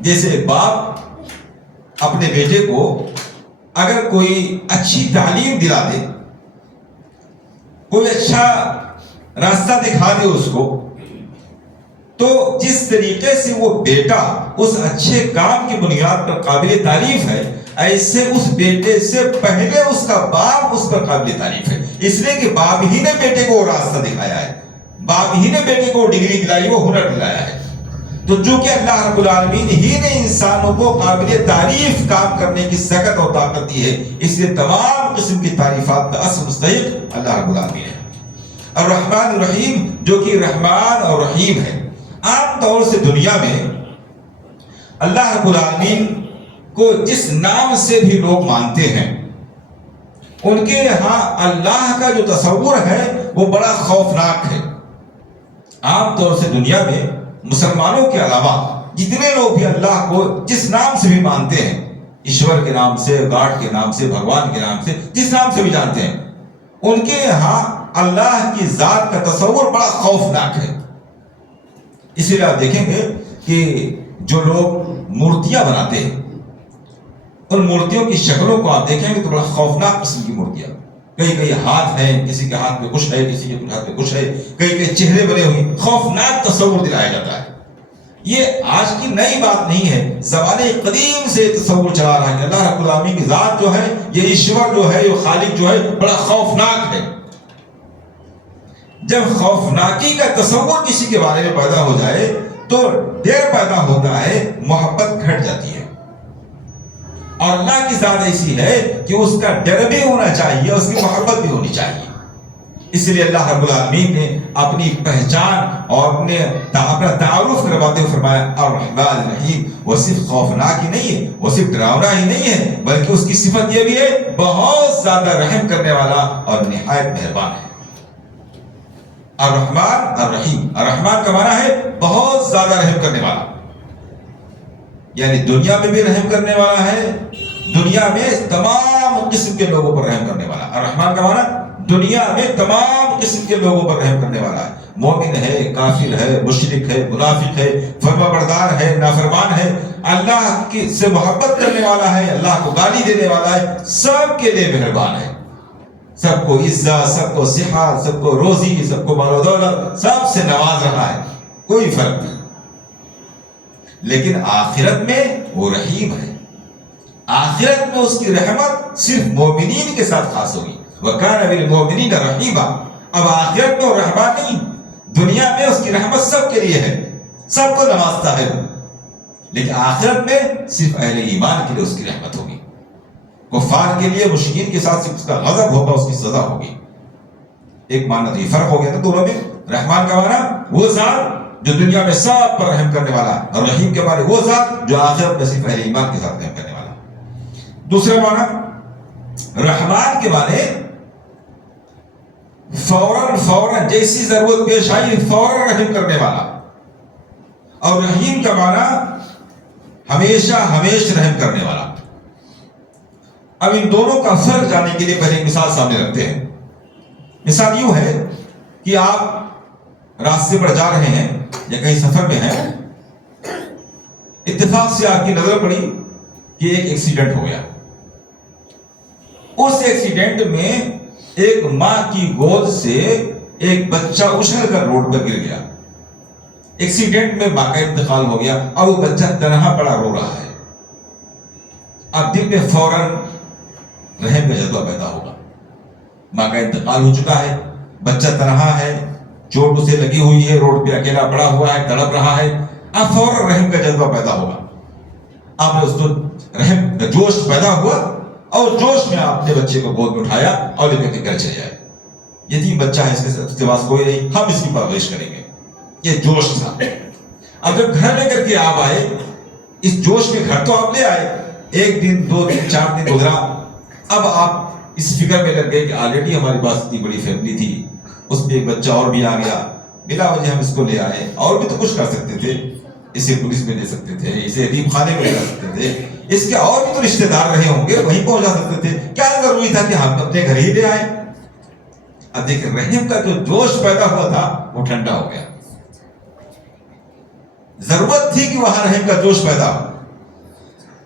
جیسے ایک باپ اپنے بیٹے کو اگر کوئی اچھی تعلیم دلا دے، کوئی اچھا راستہ دکھا دے اس کو، تو جس طریقے سے وہ بیٹا اس اچھے کام کی بنیاد پر قابل تعریف ہے، ایسے اس بیٹے سے پہلے اس کا باپ اس پر قابل تعریف ہے. اس لیے کہ باپ ہی نے بیٹے کو وہ راستہ دکھایا ہے، باپ ہی نے بیٹے کو ڈگری دلائی، وہ ہنر دلایا ہے. تو جو کہ اللہ رب العالمین ہی نے انسانوں کو قابل تعریف کام کرنے کی صحت اور طاقت دی ہے، اس لیے تمام قسم کی تعریفات کا اصل مستحق اللہ رب العالمین ہے. الرحمن الرحیم، جو کہ رحمان اور رحیم ہے. عام طور سے دنیا میں اللہ رب العالمین کو جس نام سے بھی لوگ مانتے ہیں، ان کے یہاں اللہ کا جو تصور ہے وہ بڑا خوفناک ہے. عام طور سے دنیا میں مسلمانوں کے علاوہ جتنے لوگ بھی اللہ کو جس نام سے بھی مانتے ہیں، ایشور کے نام سے، گاڈ کے نام سے، بھگوان کے نام سے، جس نام سے بھی جانتے ہیں، ان کے یہاں اللہ کی ذات کا تصور بڑا خوفناک ہے. اسی لیے آپ دیکھیں گے کہ جو لوگ مورتیاں بناتے ہیں، ان مورتیوں کی شکلوں کو آپ دیکھیں گے تو بڑا خوفناک قسم کی مورتیاں. کئی ہاتھ ہیں، کسی کے ہاتھ میں کچھ ہے، کسی کے ہاتھ میں کچھ ہے، کئی چہرے بنے ہوئے، خوفناک تصور دلایا جاتا ہے. یہ آج کی نئی بات نہیں ہے، زمانے قدیم سے تصور چلا رہا ہے کہ اللہ رب العالمین کی ذات جو ہے، یہ ایشور جو ہے، یہ خالق جو ہے، بڑا خوفناک ہے. جب خوفناکی کا تصور کسی کے بارے میں پیدا ہو جائے تو ڈر پیدا ہوتا ہے، محبت گھٹ جاتی ہے. اور اللہ کی ذات ایسی ہے کہ اس کا ڈر بھی ہونا چاہیے، اس کی محبت بھی ہونی چاہیے. اس لیے اللہ رب العالمین نے اپنی پہچان اور اپنا تعارف کرواتے ہوئے فرمایا الرحمن الرحیم، وہ صرف خوفناک ہی نہیں ہے، وہ صرف ڈراؤنا ہی نہیں ہے، بلکہ اس کی صفت یہ بھی ہے بہت زیادہ رحم کرنے والا اور نہایت مہربان ہے۔ الرحمن الرحیم، الرحمن کا معنی ہے بہت زیادہ رحم کرنے والا، یعنی دنیا میں بھی رحم کرنے والا ہے، دنیا میں تمام قسم کے لوگوں پر رحم کرنے والا۔ الرحمن کا معنی دنیا میں تمام قسم کے لوگوں پر رحم کرنے والا ہے، مومن ہے، کافر ہے، مشرک ہے، منافق ہے، فرما بردار ہے، نافرمان ہے، اللہ کی سے محبت کرنے والا ہے، اللہ کو گالی دینے والا ہے، سب کے لیے مہربان ہے، سب کو عزت، سب کو صحت، سب کو روزی، سب کو مال و دولت، سب سے نواز رہا ہے، کوئی فرق نہیں۔ لیکن آخرت میں وہ رحیم ہے، آخرت میں اس کی رحمت صرف مومنین کے ساتھ خاص ہوگی، وَكَانَ بِالْمُؤْمِنِينَ رَحِيمًا۔ اب آخرت میں وہ رحمان نہیں، دنیا میں اس کی رحمت سب کے لیے ہے، سب کو نوازتا ہے، لیکن آخرت میں صرف اہل ایمان کے لیے اس کی رحمت ہوگی، کفار کے لیے، مشرکین کے ساتھ صرف اس کا غضب ہوگا، اس کی سزا ہوگی۔ ایک معنی تو یہ فرق ہو گیا نا دونوں میں، رحمان کا معنی وہ ذات جو دنیا میں سب پر رحم کرنے والا ہے، اور رحیم کے معنی وہ ذات جو آخرت میں صرف اہل ایمان کے ساتھ رحم کرنے والا ہے۔ دوسرا معنی رحمان کے معنی فوراً جیسی ضرورت پیش آئی فوراً رحم کرنے والا، اور رحیم کا معنی ہمیشہ رحم کرنے والا۔ اب ان دونوں کا فرق جاننے کے لیے پہلے ایک مثال سامنے رکھتے ہیں۔ مثال یوں ہے کہ آپ راستے پر جا رہے ہیں یا کہیں سفر میں ہیں، اتفاق سے آپ کی نظر پڑی کہ ایک ایکسیڈنٹ ہو گیا، اس ایکسیڈنٹ میں ایک ماں کی گود سے ایک بچہ اچھل کر روڈ پر گر گیا، ایکسیڈنٹ میں ماں کا انتقال ہو گیا اور وہ بچہ تنہا پڑا رو رہا ہے۔ اب دل میں فوراً رحم کا جذبہ پیدا ہوگا، ماں کا انتقال ہو چکا ہے، بچہ تنہا ہے، چوٹ اسے لگی ہوئی ہے، روڈ پہ اکیلا پڑا ہوا ہے، تڑپ رہا ہے، اب فوراً رحم کا جذبہ پیدا ہوگا۔ آپ نے اس کو رحم کا جوش پیدا ہوا اور جوش میں آپ نے بچے کو گود میں اٹھایا اور لے کر کے گھر چلے آئے۔ یتیم بچہ ہے، اس کے پاس کوئی نہیں، ہم اس کی پرورش کریں گے، یہ جوش تھا۔ اب جب گھر لے کر کے آپ آئے، اس جوش میں گھر تو آپ لے آئے، ایک دن، 2 دن، 4 دن گزرا، اب آپ اس فکر میں لگ گئے کہ آلریڈی ہمارے پاس اتنی بڑی فیملی تھی، اس میں ایک بچہ اور بھی آ گیا، بلا وجہ ہم اس کو لے آئے، اور بھی تو کچھ کر سکتے تھے، اسے پولیس میں دے سکتے تھے، اسے یتیم خانے میں لے سکتے تھے، اس کے اور بھی تو رشتہ دار رہے ہوں گے، وہیں پہنچا سکتے تھے، کیا ضروری تھا کہ ہم اپنے گھر ہی لے آئے؟ اب دیکھیں رحم کا جو جوش پیدا ہوا تھا وہ ٹھنڈا ہو گیا، ضرورت تھی کہ وہاں رحم کا جوش پیدا ہو۔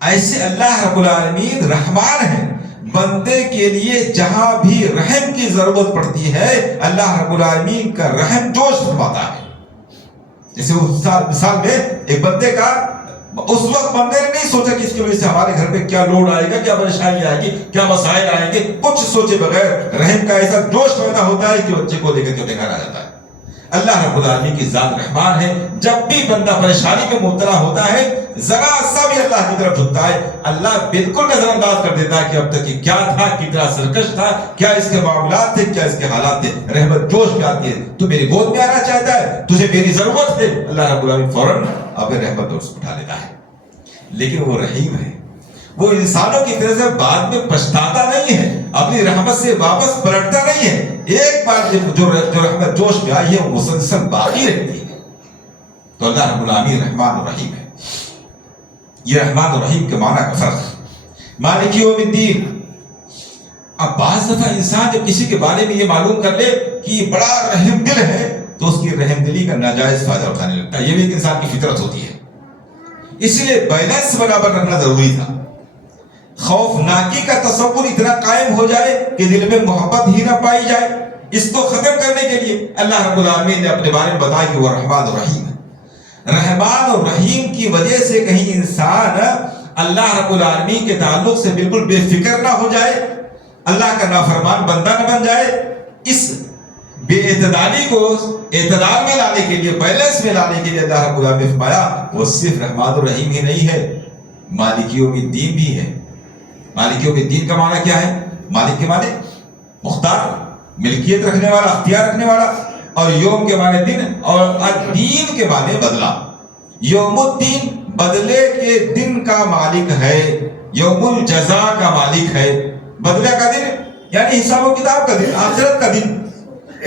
ایسے اللہ رب العالمین رحمان ہے، بندے کے لیے جہاں بھی رحم کی ضرورت پڑتی ہے اللہ رب العالمین کا رحم جوش فرماتا ہے۔ جیسے مثال میں ایک بندے کا اس وقت بندے نے نہیں سوچا کہ اس کی وجہ سے ہمارے گھر پہ کیا لوڈ آئے گا، کیا پریشانی آئے گی، کیا مسائل آئیں گے، کچھ سوچے بغیر رحم کا ایسا جوش پیدا ہوتا ہے کہ بچے کو لے کر کے اپنے گھر آ جاتا ہے۔ اللہ رب العالمین کی ذات رحمان ہے، جب بھی بندہ پریشانی میں مبتلا ہوتا ہے ذرا سا بھی اللہ کی طرف جھکتا ہے، اللہ بالکل نظر انداز کر دیتا ہے کہ اب تک یہ کیا تھا، کتنا سرکش تھا، کیا اس کے معاملات تھے، کیا اس کے حالات تھے، رحمت جوش میں آتی ہے، تو میری گود میں آنا چاہتا ہے، تجھے میری ضرورت ہے، اللہ رب العالمین فوراً اپنے رحمت جوش اٹھا لیتا ہے۔ لیکن وہ رحیم ہے، وہ انسانوں کی طرح سے بعد میں پچھتاتا نہیں ہے، اپنی رحمت سے واپس پلٹتا نہیں ہے، ایک بار جو رحمت جوش میں آئی ہے وہ مسلسل باقی رہتی ہے۔ تو اللہ رب العالمین رحمان الرحیم ہے۔ یہ رحمان الرحیم کے معنی کا فرق ہے۔ مالک یوم الدین، اب بعض دفعہ انسان جب کسی کے بارے میں یہ معلوم کر لے کہ یہ بڑا رحم دل ہے تو اس کی رحم دلی کا ناجائز فائدہ اٹھانے لگتا ہے، یہ بھی ایک انسان کی فطرت ہوتی ہے۔ اس لیے بیلنس برابر رکھنا ضروری تھا۔ خوفناکی کا تصور اتنا قائم ہو جائے کہ دل میں محبت ہی نہ پائی جائے، اس کو ختم کرنے کے لیے اللہ رب العالمین نے اپنے بارے میں بتایا کہ وہ رحمان الرحیم ہے۔ رحمان اور رحیم کی وجہ سے کہیں انسان اللہ رب العالمین کے تعلق سے بالکل بے فکر نہ ہو جائے، اللہ کا نافرمان بندہ نہ بن جائے۔ اس بے اعتدالی کو اعتدال میں لانے کے لیے، بیلنس میں لانے کے لیے اللہ رب العالمین نے فرمایا وہ صرف رحمان الرحیم ہی نہیں ہے، مالک یوم الدین بھی ہے۔ مالک یوم الدین کا معنی کیا ہے؟ مالک کے معنی مختار، ملکیت رکھنے والا، اختیار رکھنے والا، اور یوم کے معنی دن اور الدین کے معنی بدلہ. یوم الدین بدلے کے دن کا مالک ہے، یوم الجزا کا مالک ہے. بدلے کا دن یعنی حساب و کتاب کا دن، آخرت کا دن.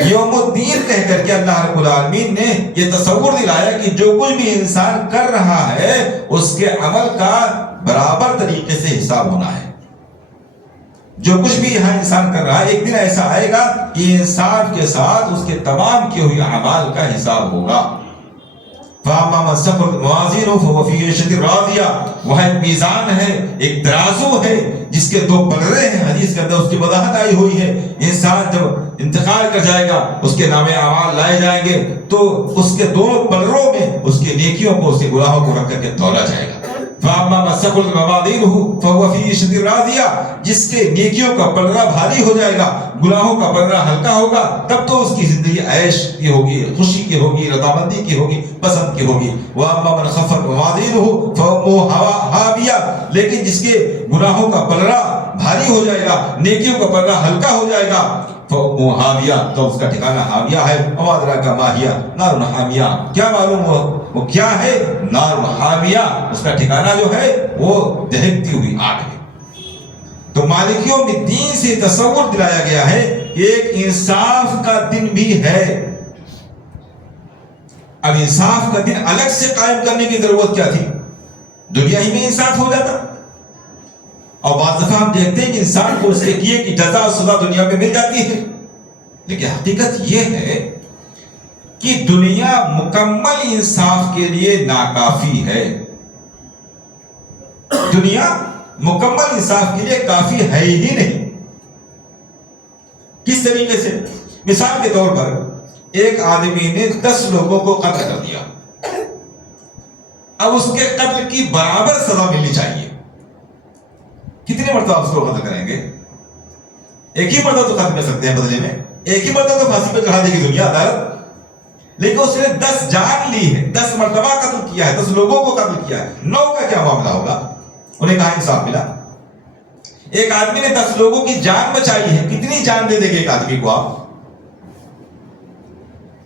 یوم الدین کہہ کر کے اللہ رب العالمین نے یہ تصور دلایا کہ جو کچھ بھی انسان کر رہا ہے اس کے عمل کا برابر طریقے سے حساب ہونا ہے. جو کچھ بھی یہاں انسان کر رہا ہے ایک دن ایسا آئے گا کہ انصاف کے ساتھ اس کے تمام کیے ہوئے اعمال کا حساب ہوگا. فَأَمَّا مَنْ ثَقُلَتْ مَوَازِينُهُ فَهُوَ فِي عِيشَةٍ رَاضِيَةٍ. وہ ایک میزان ہے، ایک ترازو ہے جس کے دو پلڑے ہیں. حدیث کے اندر اس کی وضاحت آئی ہوئی ہے. انسان جب انتقال کر جائے گا اس کے نام اعمال لائے جائیں گے تو اس کے دونوں پلڑوں میں اس کی نیکیوں کو، اس کے گناہوں کو رکھ کر کے تولا جائے گا. فَأَمَّا مَنْ ثَقُلَتْ مَوَازِينُهُ فَهُوَ فِي عِيشَةٍ رَاضِيَةٍ. جس کے نیکیوں کا پلڑا بھاری ہو جائے گا، گناہوں کا پلڑا ہلکا ہوگا، تب تو اس کی زندگی عیش کی ہوگی، خوشی کی ہوگی، رضامندی کی ہوگی، پسند کی ہوگی. وَأَمَّا مَنْ خَفَّتْ مَوَازِينُهُ فَأُمُّهُ هَاوِيَةٌ. لیکن جس کے گناہوں کا پلڑا بھاری ہو جائے گا، نیکیوں کا پلڑا ہلکا ہو جائے گا، فَأُمُّهُ هَاوِيَةٌ. تو اس کا ٹھکانہ ہاویہ ہے. وَمَا أَدْرَاكَ مَا هِيَ نَارٌ حَامِيَةٌ. کیا معلوم ہو وہ کیا ہے؟ نار حامیہ. اس کا ٹھکانہ جو ہے وہ دہکتی ہوئی آگ ہے. تو مالک یوم الدین سے تصور دلایا گیا ہے کہ ایک انصاف کا دن بھی ہے. اب انصاف کا دن الگ سے قائم کرنے کی ضرورت کیا تھی؟ دنیا ہی میں انصاف ہو جاتا. اور بعض دفعہ ہم دیکھتے ہیں کہ انسان کو اس کے کیے کی جزا اور سزا دنیا میں مل جاتی ہے. لیکن حقیقت یہ ہے کہ دنیا مکمل انصاف کے لیے ناکافی ہے. دنیا مکمل انصاف کے لیے کافی ہے ہی نہیں. کس طریقے سے؟ مثال کے طور پر ایک آدمی نے 10 لوگوں کو قتل کر دیا. اب اس کے قتل کی برابر سزا ملنی چاہیے. کتنی مرتبہ اس کو قتل کریں گے؟ ایک ہی مرتبہ تو قتل کر سکتے ہیں بدلے میں. ایک ہی مرتبہ تو پھانسی پہ چڑھا دے گی دنیا عدالت. لیکن اس نے 10 جان لی ہے، 10 مرتبہ قتل کیا ہے، 10 لوگوں کو قتل کیا ہے. 9 کا کیا معاملہ ہوگا؟ انہیں کہاں انصاف ملا؟ ایک آدمی نے 10 لوگوں کی جان بچائی ہے، کتنی جان دے دیں گے ایک آدمی کو آپ؟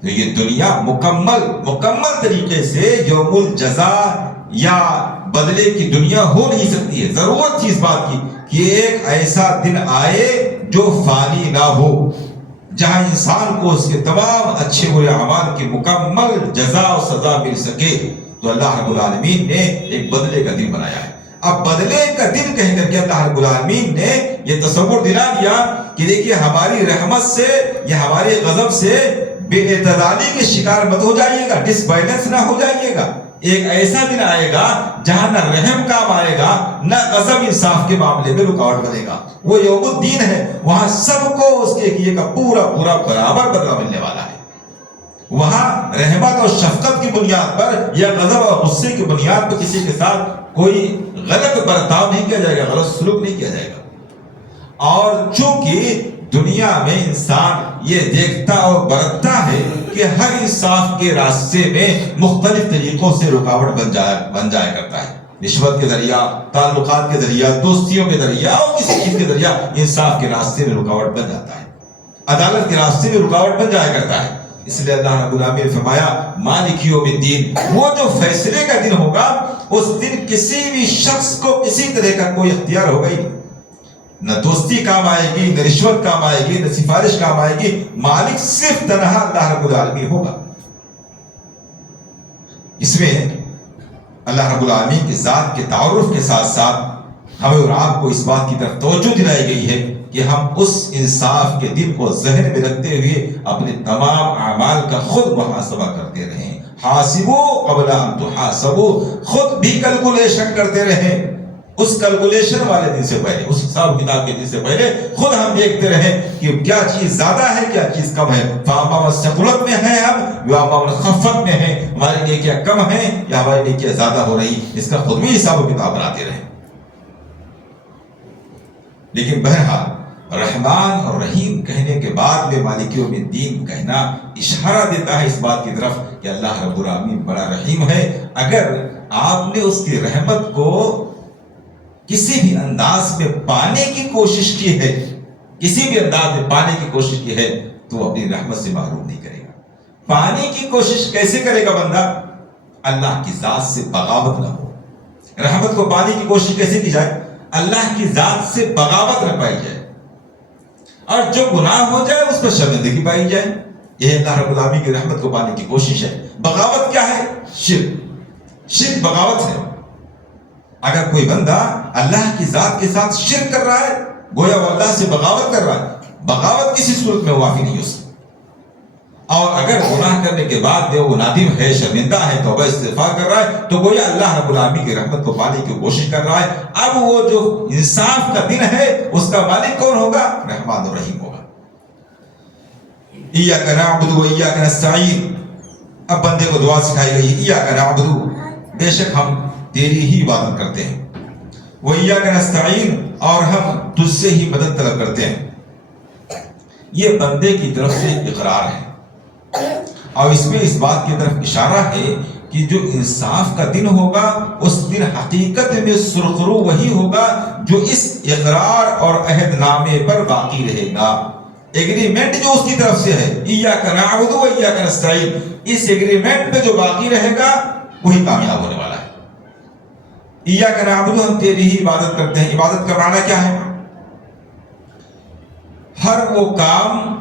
تو یہ دنیا مکمل طریقے سے یوم الجزا یا بدلے کی دنیا ہو نہیں سکتی ہے. ضرورت تھی اس بات کی کہ ایک ایسا دن آئے جو فانی نہ ہو، جہاں انسان کو اس کے تمام اچھے ہوئے اعمال کی مکمل جزا و سزا مل سکے. تو اللہ رب العالمین نے ایک بدلے کا دن بنایا ہے. اب بدلے کا دن کہہ کر کے اللہ رب العالمین نے یہ تصور دلا دیا کہ دیکھیے ہماری رحمت سے یا ہمارے غضب سے بے اعتدالی کے شکار مت ہو جائیے گا، ڈس بیلنس نہ ہو جائیے گا. ایک ایسا دن آئے گا جہاں نہ رحم کام آئے گا، نہ غضب انصاف کے معاملے میں رکاوٹ بنے گا. وہ یوم الدین ہے، وہاں سب کو اس کے کیے کا پورا برابر بدلہ ملنے والا ہے. وہاں رحمت اور شفقت کی بنیاد پر یا غضب اور غصے کی بنیاد پر کسی کے ساتھ کوئی غلط برتاؤ نہیں کیا جائے گا، غلط سلوک نہیں کیا جائے گا. اور چونکہ دنیا میں انسان یہ دیکھتا اور برتتا ہے کہ ہر انصاف کے راستے میں مختلف طریقوں سے رکاوٹ بن جایا کرتا ہے. رشوت کے ذریعہ، تعلقات کے ذریعہ، دوستیوں کے ذریعہ اور کسی چیز کے ذریعہ انصاف کے راستے میں رکاوٹ بن جاتا ہے، عدالت کے راستے میں رکاوٹ بن جایا کرتا ہے. اس لیے اللہ رب العالمین نے فرمایا مالک یوم الدین، وہ جو فیصلے کا دن ہوگا اس دن کسی بھی شخص کو کسی طرح کا کوئی اختیار ہوگا ہی نہیں. نہ دوستی کام آئے گی، نہ رشوت کام آئے گی، نہ سفارش کام آئے گی. مالک صرف تنہا اللہ رب العالمین ہوگا. اس میں اللہ رب العالمین کی ذات کے تعارف کے ساتھ ساتھ ہمیں اور آپ کو اس بات کی طرف توجہ دلائی گئی ہے کہ ہم اس انصاف کے دن کو ذہن میں رکھتے ہوئے اپنے تمام اعمال کا خود محاسبہ کرتے رہیں. حاسبوا قبل ان تحاسبوا، خود بھی کیلکولیشن کرتے رہیں. اس کیلکولیشن والے دن سے پہلے، اس حساب کتاب کے دن سے پہلے خود ہم دیکھتے رہیں کہ کیا چیز زیادہ ہے، کیا چیز کم ہے. فاما ثقلت میں ہیں ہم یا فاما خفت میں ہیں، ہماری نیکیاں کم ہیں یا ہماری نیکیاں زیادہ ہو رہی، اس کا خود بھی حساب و کتاب بناتے رہیں. لیکن بہرحال رحمان اور رحیم کہنے کے بعد میں مالک یوم الدین کہنا اشارہ دیتا ہے اس بات کی طرف کہ اللہ رب العالمین بڑا رحیم ہے. اگر آپ نے اس کی رحمت کو کسی بھی انداز میں پانے کی کوشش کی ہے، کسی بھی انداز میں پانے کی کوشش کی ہے تو اپنی رحمت سے محروم نہیں کرے گا. پانے کی کوشش کیسے کرے گا بندہ؟ اللہ کی ذات سے بغاوت نہ ہو. رحمت کو پانے کی کوشش کیسے کی جائے؟ اللہ کی ذات سے بغاوت نہ پائی جائے، اور جو گناہ ہو جائے اس پر شرمندگی پائی جائے. یہ اللہ رب العالمین کی رحمت کو پانے کی کوشش ہے. بغاوت کیا ہے؟ شرک بغاوت ہے. اگر کوئی بندہ اللہ کی ذات کے ساتھ شرک کر رہا ہے، گویا وہ اللہ سے بغاوت کر رہا ہے. بغاوت کسی صورت میں معافی نہیں ہو سکتی. اور اگر گناہ کرنے کے بعد بھی وہ نادم ہے، شرمندہ ہے، توبہ استغفار کر رہا ہے، تو گویا اللہ رب العالمین کی رحمت کو پانے کی کوشش کر رہا ہے. اب وہ جو انصاف کا دن ہے اس کا مالک کون ہوگا؟ رحمان الرحیم ہوگا. ایاک نعبد و ایاک نستعین. اب بندے کو دعا سکھائی گئی ہے، ایاک نعبد، بے شک ہم تیری ہی عبادت کرتے ہیں، و ایاک نستعین، اور ہم تجھ سے ہی مدد طلب کرتے ہیں. یہ بندے کی طرف سے اقرار ہے، اور اس میں اس بات کی طرف اشارہ ہے کہ جو انصاف کا دن ہوگا اس دن حقیقت میں سرخرو وہی ہوگا جو اس اقرار اور عہد نامے پر باقی رہے گا. ایگریمنٹ جو اس کی طرف سے ہے، ایاک نعبد و ایاک نستعین، اس ایگریمنٹ پہ جو باقی رہے گا وہی کامیاب ہونے والا ہے. ایاک نعبد، ہم تیری ہی عبادت کرتے ہیں. عبادت کا معنی کیا ہے؟ ہر وہ کام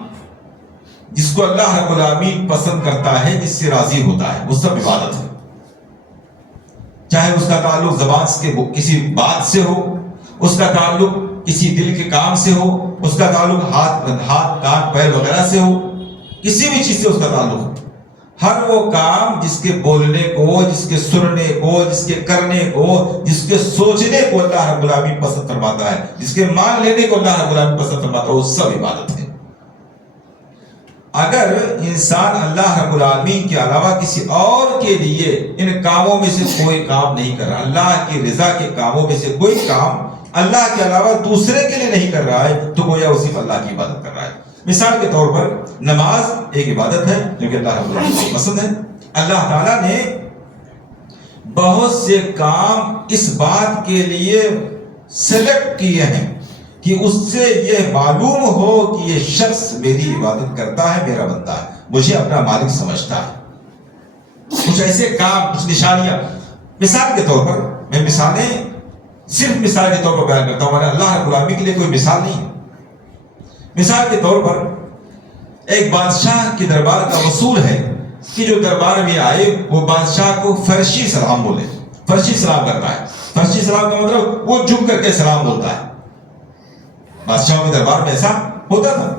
جس کو اللہ رب العالمین پسند کرتا ہے، جس سے راضی ہوتا ہے، وہ سب عبادت ہے. چاہے اس کا تعلق زبان کے کسی بات سے ہو، اس کا تعلق کسی دل کے کام سے ہو، اس کا تعلق ہاتھ کان پیر وغیرہ سے ہو، کسی بھی چیز سے اس کا تعلق ہو. ہر وہ کام جس کے بولنے کو، جس کے سننے کو، جس کے کرنے کو، جس کے سوچنے کو اللہ رب العالمین پسند فرماتا ہے، جس کے مان لینے کو اللہ رب العالمین پسند فرماتا ہے، وہ سب عبادت ہے. اگر انسان اللہ رب العالمین کے علاوہ کسی اور کے لیے ان کاموں میں سے کوئی کام نہیں کر رہا، اللہ کی رضا کے کاموں میں سے کوئی کام اللہ کے علاوہ دوسرے کے لیے نہیں کر رہا ہے، تو گویا وہ صرف اللہ کی عبادت کر رہا ہے. مثال کے طور پر نماز ایک عبادت ہے جو کہ اللہ رب العالمین کو پسند ہے. اللہ تعالیٰ نے بہت سے کام اس بات کے لیے سلیکٹ کیے ہیں کہ اس سے یہ معلوم ہو کہ یہ شخص میری عبادت کرتا ہے، میرا بندہ ہے، مجھے اپنا مالک سمجھتا ہے. کچھ ایسے کام، کچھ نشانیاں. مثال کے طور پر میں مثالیں صرف مثال کے طور پر بیان کرتا ہوں، اللہ رب العالمین کے لیے کوئی مثال نہیں ہے. مثال کے طور پر ایک بادشاہ کے دربار کا اصول ہے کہ جو دربار میں آئے وہ بادشاہ کو فرشی سلام بولے. فرشی سلام کرتا ہے. فرشی سلام کا مطلب وہ جھک کر کے سلام بولتا ہے. بادشاہوں کے دربار میں ایسا ہوتا تھا.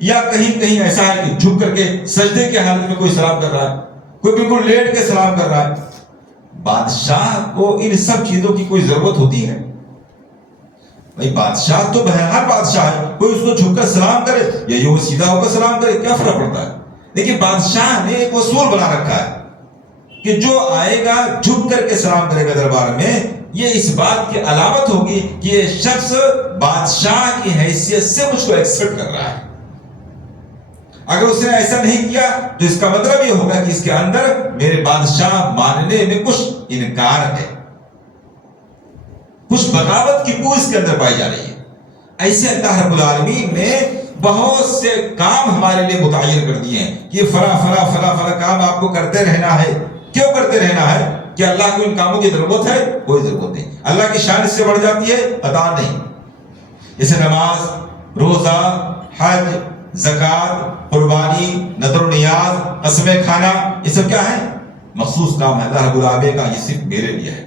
یا کہیں ایسا ہے کہ جھک کر کے سجدے کے حالت میں کوئی سلام کر رہا ہے، کوئی بالکل لیٹ کے سلام کر رہا ہے. بادشاہ کو ان سب چیزوں کی کوئی ضرورت ہوتی ہے؟ بھائی بادشاہ تو بہرحال بادشاہ ہے، کوئی اس کو جھک کر سلام کرے یا یوں سیدھا ہو کر سلام کرے، کیا فرق پڑتا ہے؟ لیکن بادشاہ نے ایک اصول بنا رکھا ہے کہ جو آئے گا جھک کر کے سلام کرے گا دربار میں، یہ اس بات کی علامت ہوگی کہ یہ شخص بادشاہ کی حیثیت سے مجھ کو ایکسپیکٹ کر رہا ہے. اگر اس نے ایسا نہیں کیا تو اس کا مطلب یہ ہوگا کہ اس کے اندر میرے بادشاہ ماننے میں کچھ انکار ہے، کچھ بغاوت کی بو اس کے اندر پائی جا رہی ہے. ایسے اللہ رب العالمین نے بہت سے کام ہمارے لیے متعین کر دیے ہیں کہ فلاں کام آپ کو کرتے رہنا ہے. کیوں کرتے رہنا ہے؟ کہ اللہ کو ان کاموں کی ضرورت ہے؟ کوئی ضرورت نہیں. اللہ کی شان اس سے بڑھ جاتی ہے؟ قطعا نہیں. جیسے نماز، روزہ، حج، زکات، قربانی، نذر و نیاز، قسمیں کھانا، یہ سب کیا ہے؟ مخصوص کام ہے اللہ رب العالمین کا. یہ صرف میرے لیے ہے.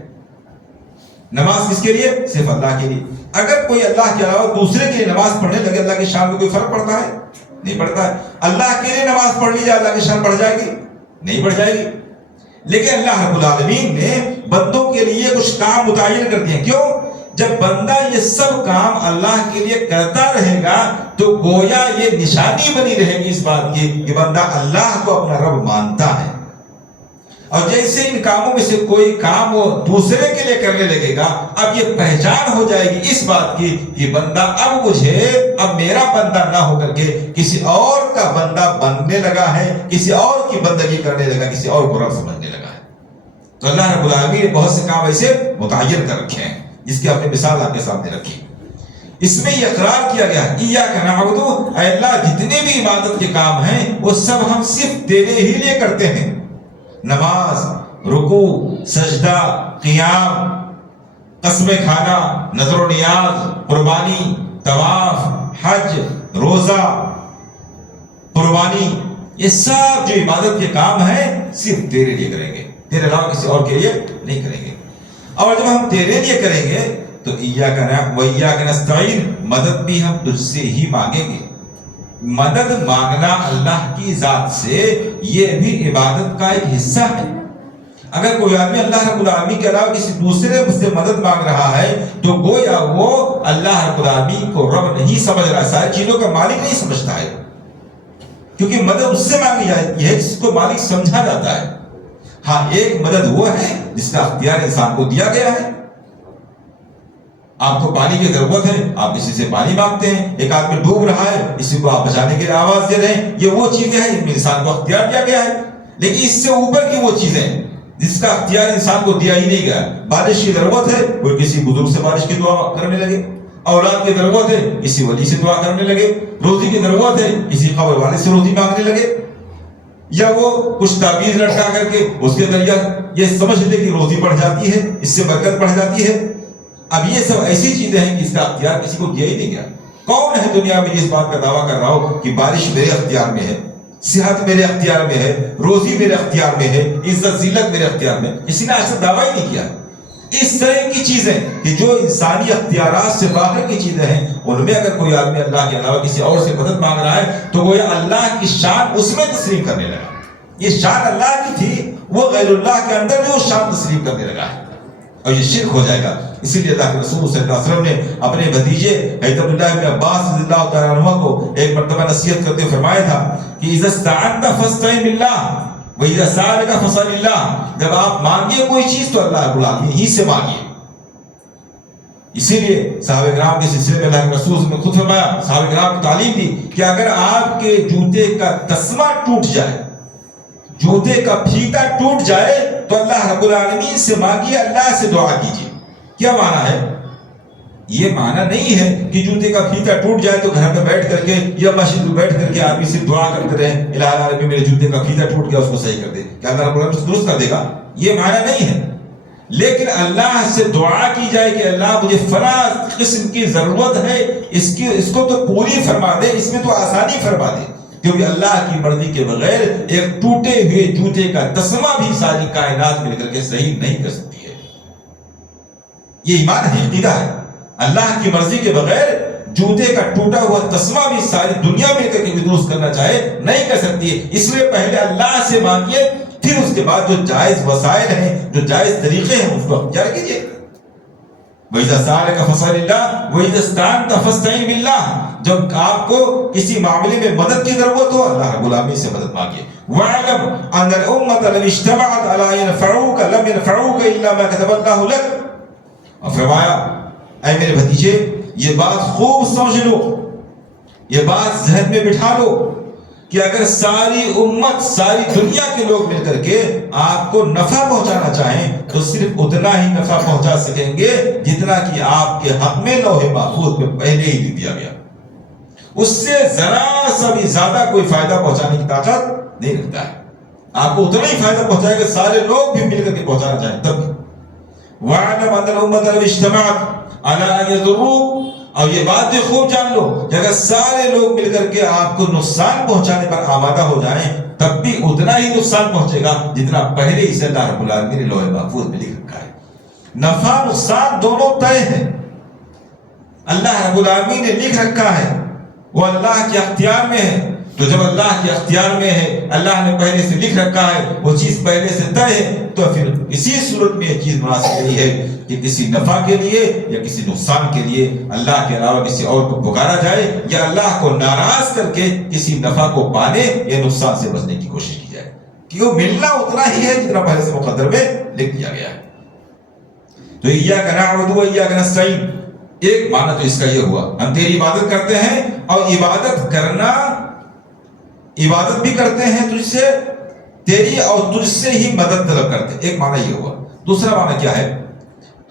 نماز کس کے لیے؟ صرف اللہ کے لیے. اگر کوئی اللہ کے علاوہ دوسرے کے لیے نماز پڑھنے لگے، اللہ کی شان میں کوئی فرق پڑتا ہے؟ نہیں پڑتا ہے. اللہ کے لیے نماز پڑھ لی جائے، اللہ کی شان بڑھ جائے گی؟ نہیں بڑھ جائے گی. لیکن اللہ رب العالمین نے بندوں کے لیے کچھ کام متعین کر دیے. کیوں؟ جب بندہ یہ سب کام اللہ کے لیے کرتا رہے گا تو گویا یہ نشانی بنی رہے گی اس بات کی کہ بندہ اللہ کو اپنا رب مانتا ہے. اور جیسے ان کاموں میں سے کوئی کام وہ دوسرے کے لیے کرنے لگے گا، اب یہ پہچان ہو جائے گی اس بات کی کہ بندہ اب میرا بندہ نہ ہو کر کے کسی اور کا بندہ بننے لگا ہے، کسی اور کی بندگی کرنے لگا، کسی اور کو رب سمجھنے لگا ہے. تو اللہ رب العالمین نے بہت سے کام ایسے متعین کر رکھے ہیں جس کی اپنی مثال آپ کے سامنے رکھی. اس میں یہ اقرار کیا گیا ایاک نعبد، اے اللہ جتنے بھی عبادت کے کام ہیں وہ سب ہم صرف تیرے ہی لیے کرتے ہیں. نماز، رکوع، سجدہ، قیام، قسم کھانا، نذر و نیاز، قربانی، طواف، حج، روزہ، قربانی، یہ سب جو عبادت کے کام ہیں صرف تیرے لیے کریں گے، تیرے علاوہ کسی اور کے لیے نہیں کریں گے. اور جب ہم تیرے لیے کریں گے تو ایاک نعبد و ایاک نستعین، مدد بھی ہم تجھ سے ہی مانگیں گے. مدد مانگنا اللہ کی ذات سے یہ بھی عبادت کا ایک حصہ ہے. اگر کوئی آدمی اللہ رب العالمین کے علاوہ کسی دوسرے سے مدد مانگ رہا ہے تو گویا وہ اللہ رب العالمین کو رب نہیں سمجھ رہا، ساری چیزوں کا مالک نہیں سمجھتا ہے، کیونکہ مدد اس سے مانگی جاتی ہے جس کو مالک سمجھا جاتا ہے. ہاں ایک مدد وہ ہے جس کا اختیار انسان کو دیا گیا ہے. آپ کو پانی کی ضرورت ہے، آپ کسی سے پانی مانگتے ہیں. ایک آدمی ڈوب رہا ہے، اسی کو آپ بچانے کے لیے آواز دے رہے ہیں. یہ وہ چیزیں ہیں جن میں انسان کو اختیار دیا گیا ہے. لیکن اس سے اوپر کی وہ چیزیں جس کا اختیار انسان کو دیا ہی نہیں گیا. بارش کی ضرورت ہے، کوئی کسی بزرگ سے بارش کی دعا کرنے لگے. اولاد کی ضرورت ہے، کسی ولی سے دعا کرنے لگے. روزی کی ضرورت ہے، کسی قبر والے سے روزی مانگنے لگے. یا وہ کچھ تعویذ لٹکا کر کے اس کے ذریعہ یہ سمجھ لے کہ روزی بڑھ جاتی ہے، اس سے برکت بڑھ جاتی ہے. اب یہ سب ایسی چیزیں ہیں کہ اس کا اختیار کسی کو دیا ہی نہیں گیا. کون ہے دنیا میں اس بات کا دعویٰ کر رہا ہو کہ بارش میرے اختیار میں ہے، صحت میرے اختیار میں ہے، روزی میرے اختیار میں ہے، عزت ذلت میرے اختیار میں؟ کسی نے ایسا دعویٰ ہی نہیں کیا. اس طرح کی چیزیں کہ جو انسانی اختیارات سے باہر کی چیزیں ہیں، ان میں اگر کوئی آدمی اللہ کے علاوہ کسی اور سے مدد مانگ رہا ہے تو وہ اللہ کی شان اس میں تسلیم کرنے لگا. یہ شان اللہ کی تھی، وہ غیر اللہ کے اندر بھی وہ شان تسلیم کرنے لگا ہے، اور یہ شرک ہو جائے گا. اسی لیے اللہ کے رسول صلی اللہ علیہ وسلم نے اپنے بھتیجے حضرت عبداللہ بن عباس رضی اللہ تعالیٰ عنہ کو ایک مرتبہ نصیحت کرتے فرمایا تھا کہ اذا استعنت فاستعن باللہ واذا سألک فاسأل اللہ. جب آپ مانگیے کوئی چیز تو اللہ رب العالمین ہی سے مانگیے. اسی لیے صحابہ کرام کے سلسلے میں اللہ کے رسول نے خود فرمایا، صحابہ کرام کو تعلیم دی کہ اگر آپ کے جوتے کا تسمہ ٹوٹ جائے، جوتے کا پھیتا ٹوٹ جائے تو اللہ رب العالمین سے مانگیے، اللہ سے دعا کیجیے. کیا معنی ہے؟ یہ معنی نہیں ہے کہ جوتے کا پھیتا ٹوٹ جائے تو گھر میں بیٹھ کر کے یا مسجد میں بیٹھ کر کے آدمی صرف دعا کرتے رہے الہ العالمین میرے جوتے کا پھیتا ٹوٹ گیا اس کو صحیح کر دے، کیا اللہ رب العالمین درست کر دے گا؟ یہ معنی نہیں ہے. لیکن اللہ سے دعا کی جائے کہ اللہ مجھے فلاں قسم کی ضرورت ہے، اس کو تو پوری فرما دے، اس میں تو آسانی فرما دے. کیونکہ اللہ کی مرضی کے بغیر ایک ٹوٹے ہوئے جوتے کا تسمہ بھی ساری کائنات مل کر کے صحیح نہیں کر سکتی ہے. یہ ایمان ہے، عقیدہ ہے. اللہ کی مرضی کے بغیر جوتے کا ٹوٹا ہوا تسمہ بھی ساری دنیا مل کر کے بھی درست کرنا چاہے نہیں کر سکتی ہے. اس لیے پہلے اللہ سے مانگیے، پھر اس کے بعد جو جائز وسائل ہیں، جو جائز طریقے ہیں اس کو اختیار کیجیے. وَإِذَا سَأَلَكَ فَاسْأَلِ اللَّهَ وَإِذَا اسْتَعَنْتَ فَاسْتَعِنْ بِاللَّهِ. جب آپ کو کسی معاملے میں مدد کی ضرورت ہو اللہ رب العالمین سے مدد مانگیے. وَاعْلَمْ أَنَّ الْأُمَّةَ لَوْ اجْتَمَعَتْ عَلَىٰ أَن يَنفَعُوكَ لَمْ يَنفَعُوكَ إِلَّا مَا كَتَبَ اللَّهُ لَكَ. اور فرمایا اے میرے بھتیجے یہ بات خوب سمجھ لو، یہ بات ذہن میں بٹھا لو کہ اگر ساری امت، ساری دنیا کے لوگ مل کر کے آپ کو نفع پہنچانا چاہیں تو صرف اتنا ہی نفع پہنچا سکیں گے جتنا کہ آپ کے حق میں لوح محفوظ میں پہلے ہی دے دیا گیا. اس سے ذرا سا بھی زیادہ کوئی فائدہ پہنچانے کی طاقت نہیں رکھتا ہے. آپ کو اتنا ہی فائدہ پہنچائے گا سارے لوگ بھی مل کر کے پہنچانا چاہیں تب بھی. وَاعْلَمْ أَنَّ الْأُمَّةَ لَوْ اجْتَمَعَتْ عَلَىٰ أَن يَضُرُّوكَ. اور یہ بات بھی خوب جان لو کہ اگر سارے لوگ مل کر کے آپ کو نقصان پہنچانے پر آمادہ ہو جائیں تب بھی اتنا ہی نقصان پہنچے گا جتنا پہلے ہی سے اللہ رب العالمین نے لوح محفوظ میں لکھ رکھا ہے. نفع نقصان دونوں طے ہیں، اللہ رب العالمین نے لکھ رکھا ہے، وہ اللہ کے اختیار میں ہے. تو جب اللہ کے اختیار میں ہے، اللہ نے پہلے سے لکھ رکھا ہے، وہ چیز پہلے سے طے ہے، تو پھر اسی صورت میں یہ چیز مناسب نہیں ہے کہ کسی نفع کے لیے یا کسی نقصان کے لیے اللہ کے علاوہ کسی اور کو پکارا جائے یا اللہ کو ناراض کر کے کسی نفع کو پانے یا نقصان سے بچنے کی کوشش کی جائے، کیونکہ وہ ملنا اتنا ہی ہے جتنا پہلے سے مقدر میں لکھ دیا گیا ہے. تو ایاک نعبد و ایاک نستعین، ایک معنی تو اس کا یہ ہوا ہم تیری عبادت کرتے ہیں، اور عبادت کرنا، عبادت بھی کرتے ہیں تجھ سے، تیری اور تجھ سے ہی مدد طلب کرتے ہیں. ایک معنی یہ ہوا. دوسرا معنی کیا ہے؟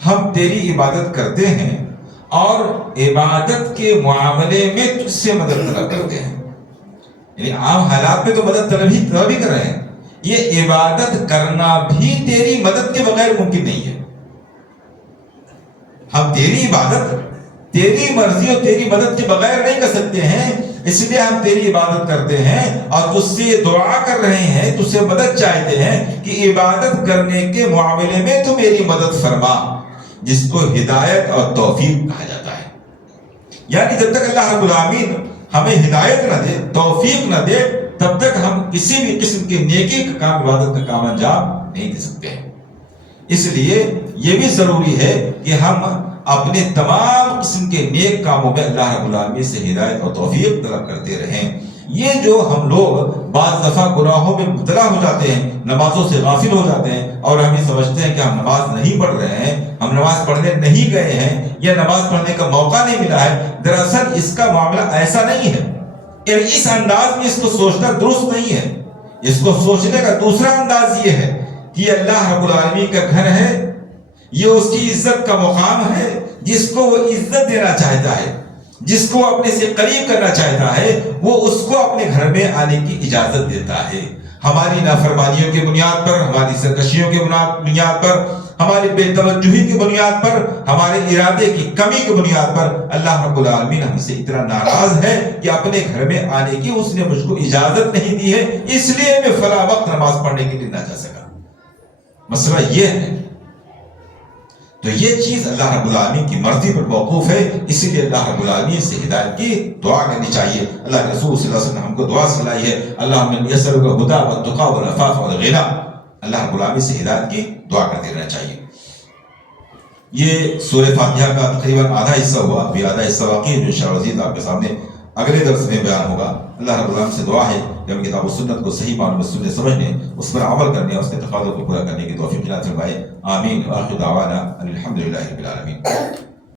ہم تیری عبادت کرتے ہیں اور عبادت کے معاملے میں تجھ سے مدد طلب کرتے ہیں. یعنی عام حالات میں تو مدد طلب ہی کر رہے ہیں، یہ عبادت کرنا بھی تیری مدد کے بغیر ممکن نہیں ہے. ہم تیری عبادت تیری مرضی اور تیری مدد کے بغیر نہیں کر سکتے ہیں، اس لیے ہم تیری عبادت کرتے ہیں اور تجھ سے دعا کر رہے ہیں، تجھ سے مدد چاہتے ہیں کہ عبادت کرنے کے معاملے میں تو میری مدد فرما، جس کو ہدایت اور توفیق کہا جاتا ہے. یعنی جب تک اللہ رب العالمین ہمیں ہدایت نہ دے، توفیق نہ دے، تب تک ہم کسی بھی قسم کے نیکی کا کام، عبادت کا کام انجام نہیں دے سکتے ہیں. اس لیے یہ بھی ضروری ہے کہ ہم اپنے تمام قسم کے نیک کاموں میں اللہ رب العالمین سے ہدایت اور توفیق طلب کرتے رہیں. یہ جو ہم لوگ بعض دفعہ گناہوں میں مبتلا ہو جاتے ہیں، نمازوں سے غافل ہو جاتے ہیں اور ہم یہ سمجھتے ہیں کہ ہم نماز نہیں پڑھ رہے ہیں، ہم نماز پڑھنے نہیں گئے ہیں یا نماز پڑھنے کا موقع نہیں ملا ہے، دراصل اس کا معاملہ ایسا نہیں ہے. یعنی اس انداز میں اس کو سوچنا درست نہیں ہے. اس کو سوچنے کا دوسرا انداز یہ ہے کہ اللہ رب العالمین کا گھر ہے، یہ اس کی عزت کا مقام ہے، جس کو وہ عزت دینا چاہتا ہے، جس کو اپنے سے قریب کرنا چاہتا ہے، وہ اس کو اپنے گھر میں آنے کی اجازت دیتا ہے. ہماری نافرمانیوں کی بنیاد پر، ہماری سرکشیوں کی بنیاد پر، ہماری بے توجہی کی بنیاد پر، ہمارے ارادے کی کمی کی بنیاد پر اللہ رب العالمین ہم سے اتنا ناراض ہے کہ اپنے گھر میں آنے کی اس نے مجھ کو اجازت نہیں دی ہے، اس لیے میں فلاں وقت نماز پڑھنے کے لیے نہ جا سکا. مسئلہ یہ ہے. تو یہ چیز اللہ رب العالمین کی مرضی پر موقوف ہے، اسی لیے اللہ رب العالمین سے ہدایت کی دعا کرنی چاہیے. اللہ کے رسول صلی اللہ علیہ وسلم نے ہم کو دعا سکھلائی ہے، اللہم یسألک الہدی والتقی والعفاف والغنی. اللہ رب العالمین سے ہدایت کی دعا کرتے رہنا چاہیے. یہ سورہ فاتحہ کا تقریباً آدھا حصہ ہوا، ابھی آدھا حصہ باقی ہے جو انشاءاللہ عزیز آپ کے سامنے اگلے درس میں بیان ہوگا. اللہ رب العالمین سے دعا ہے کہ ہم کتاب و سنت کو صحیح معنوں میں سننے سمجھنے، اس پر عمل کرنے اور اس کے تقاضوں کو پورا کرنے کی توفیق عطا فرمائے. آمین. وآخر دعوانا ان الحمد للہ رب العالمین.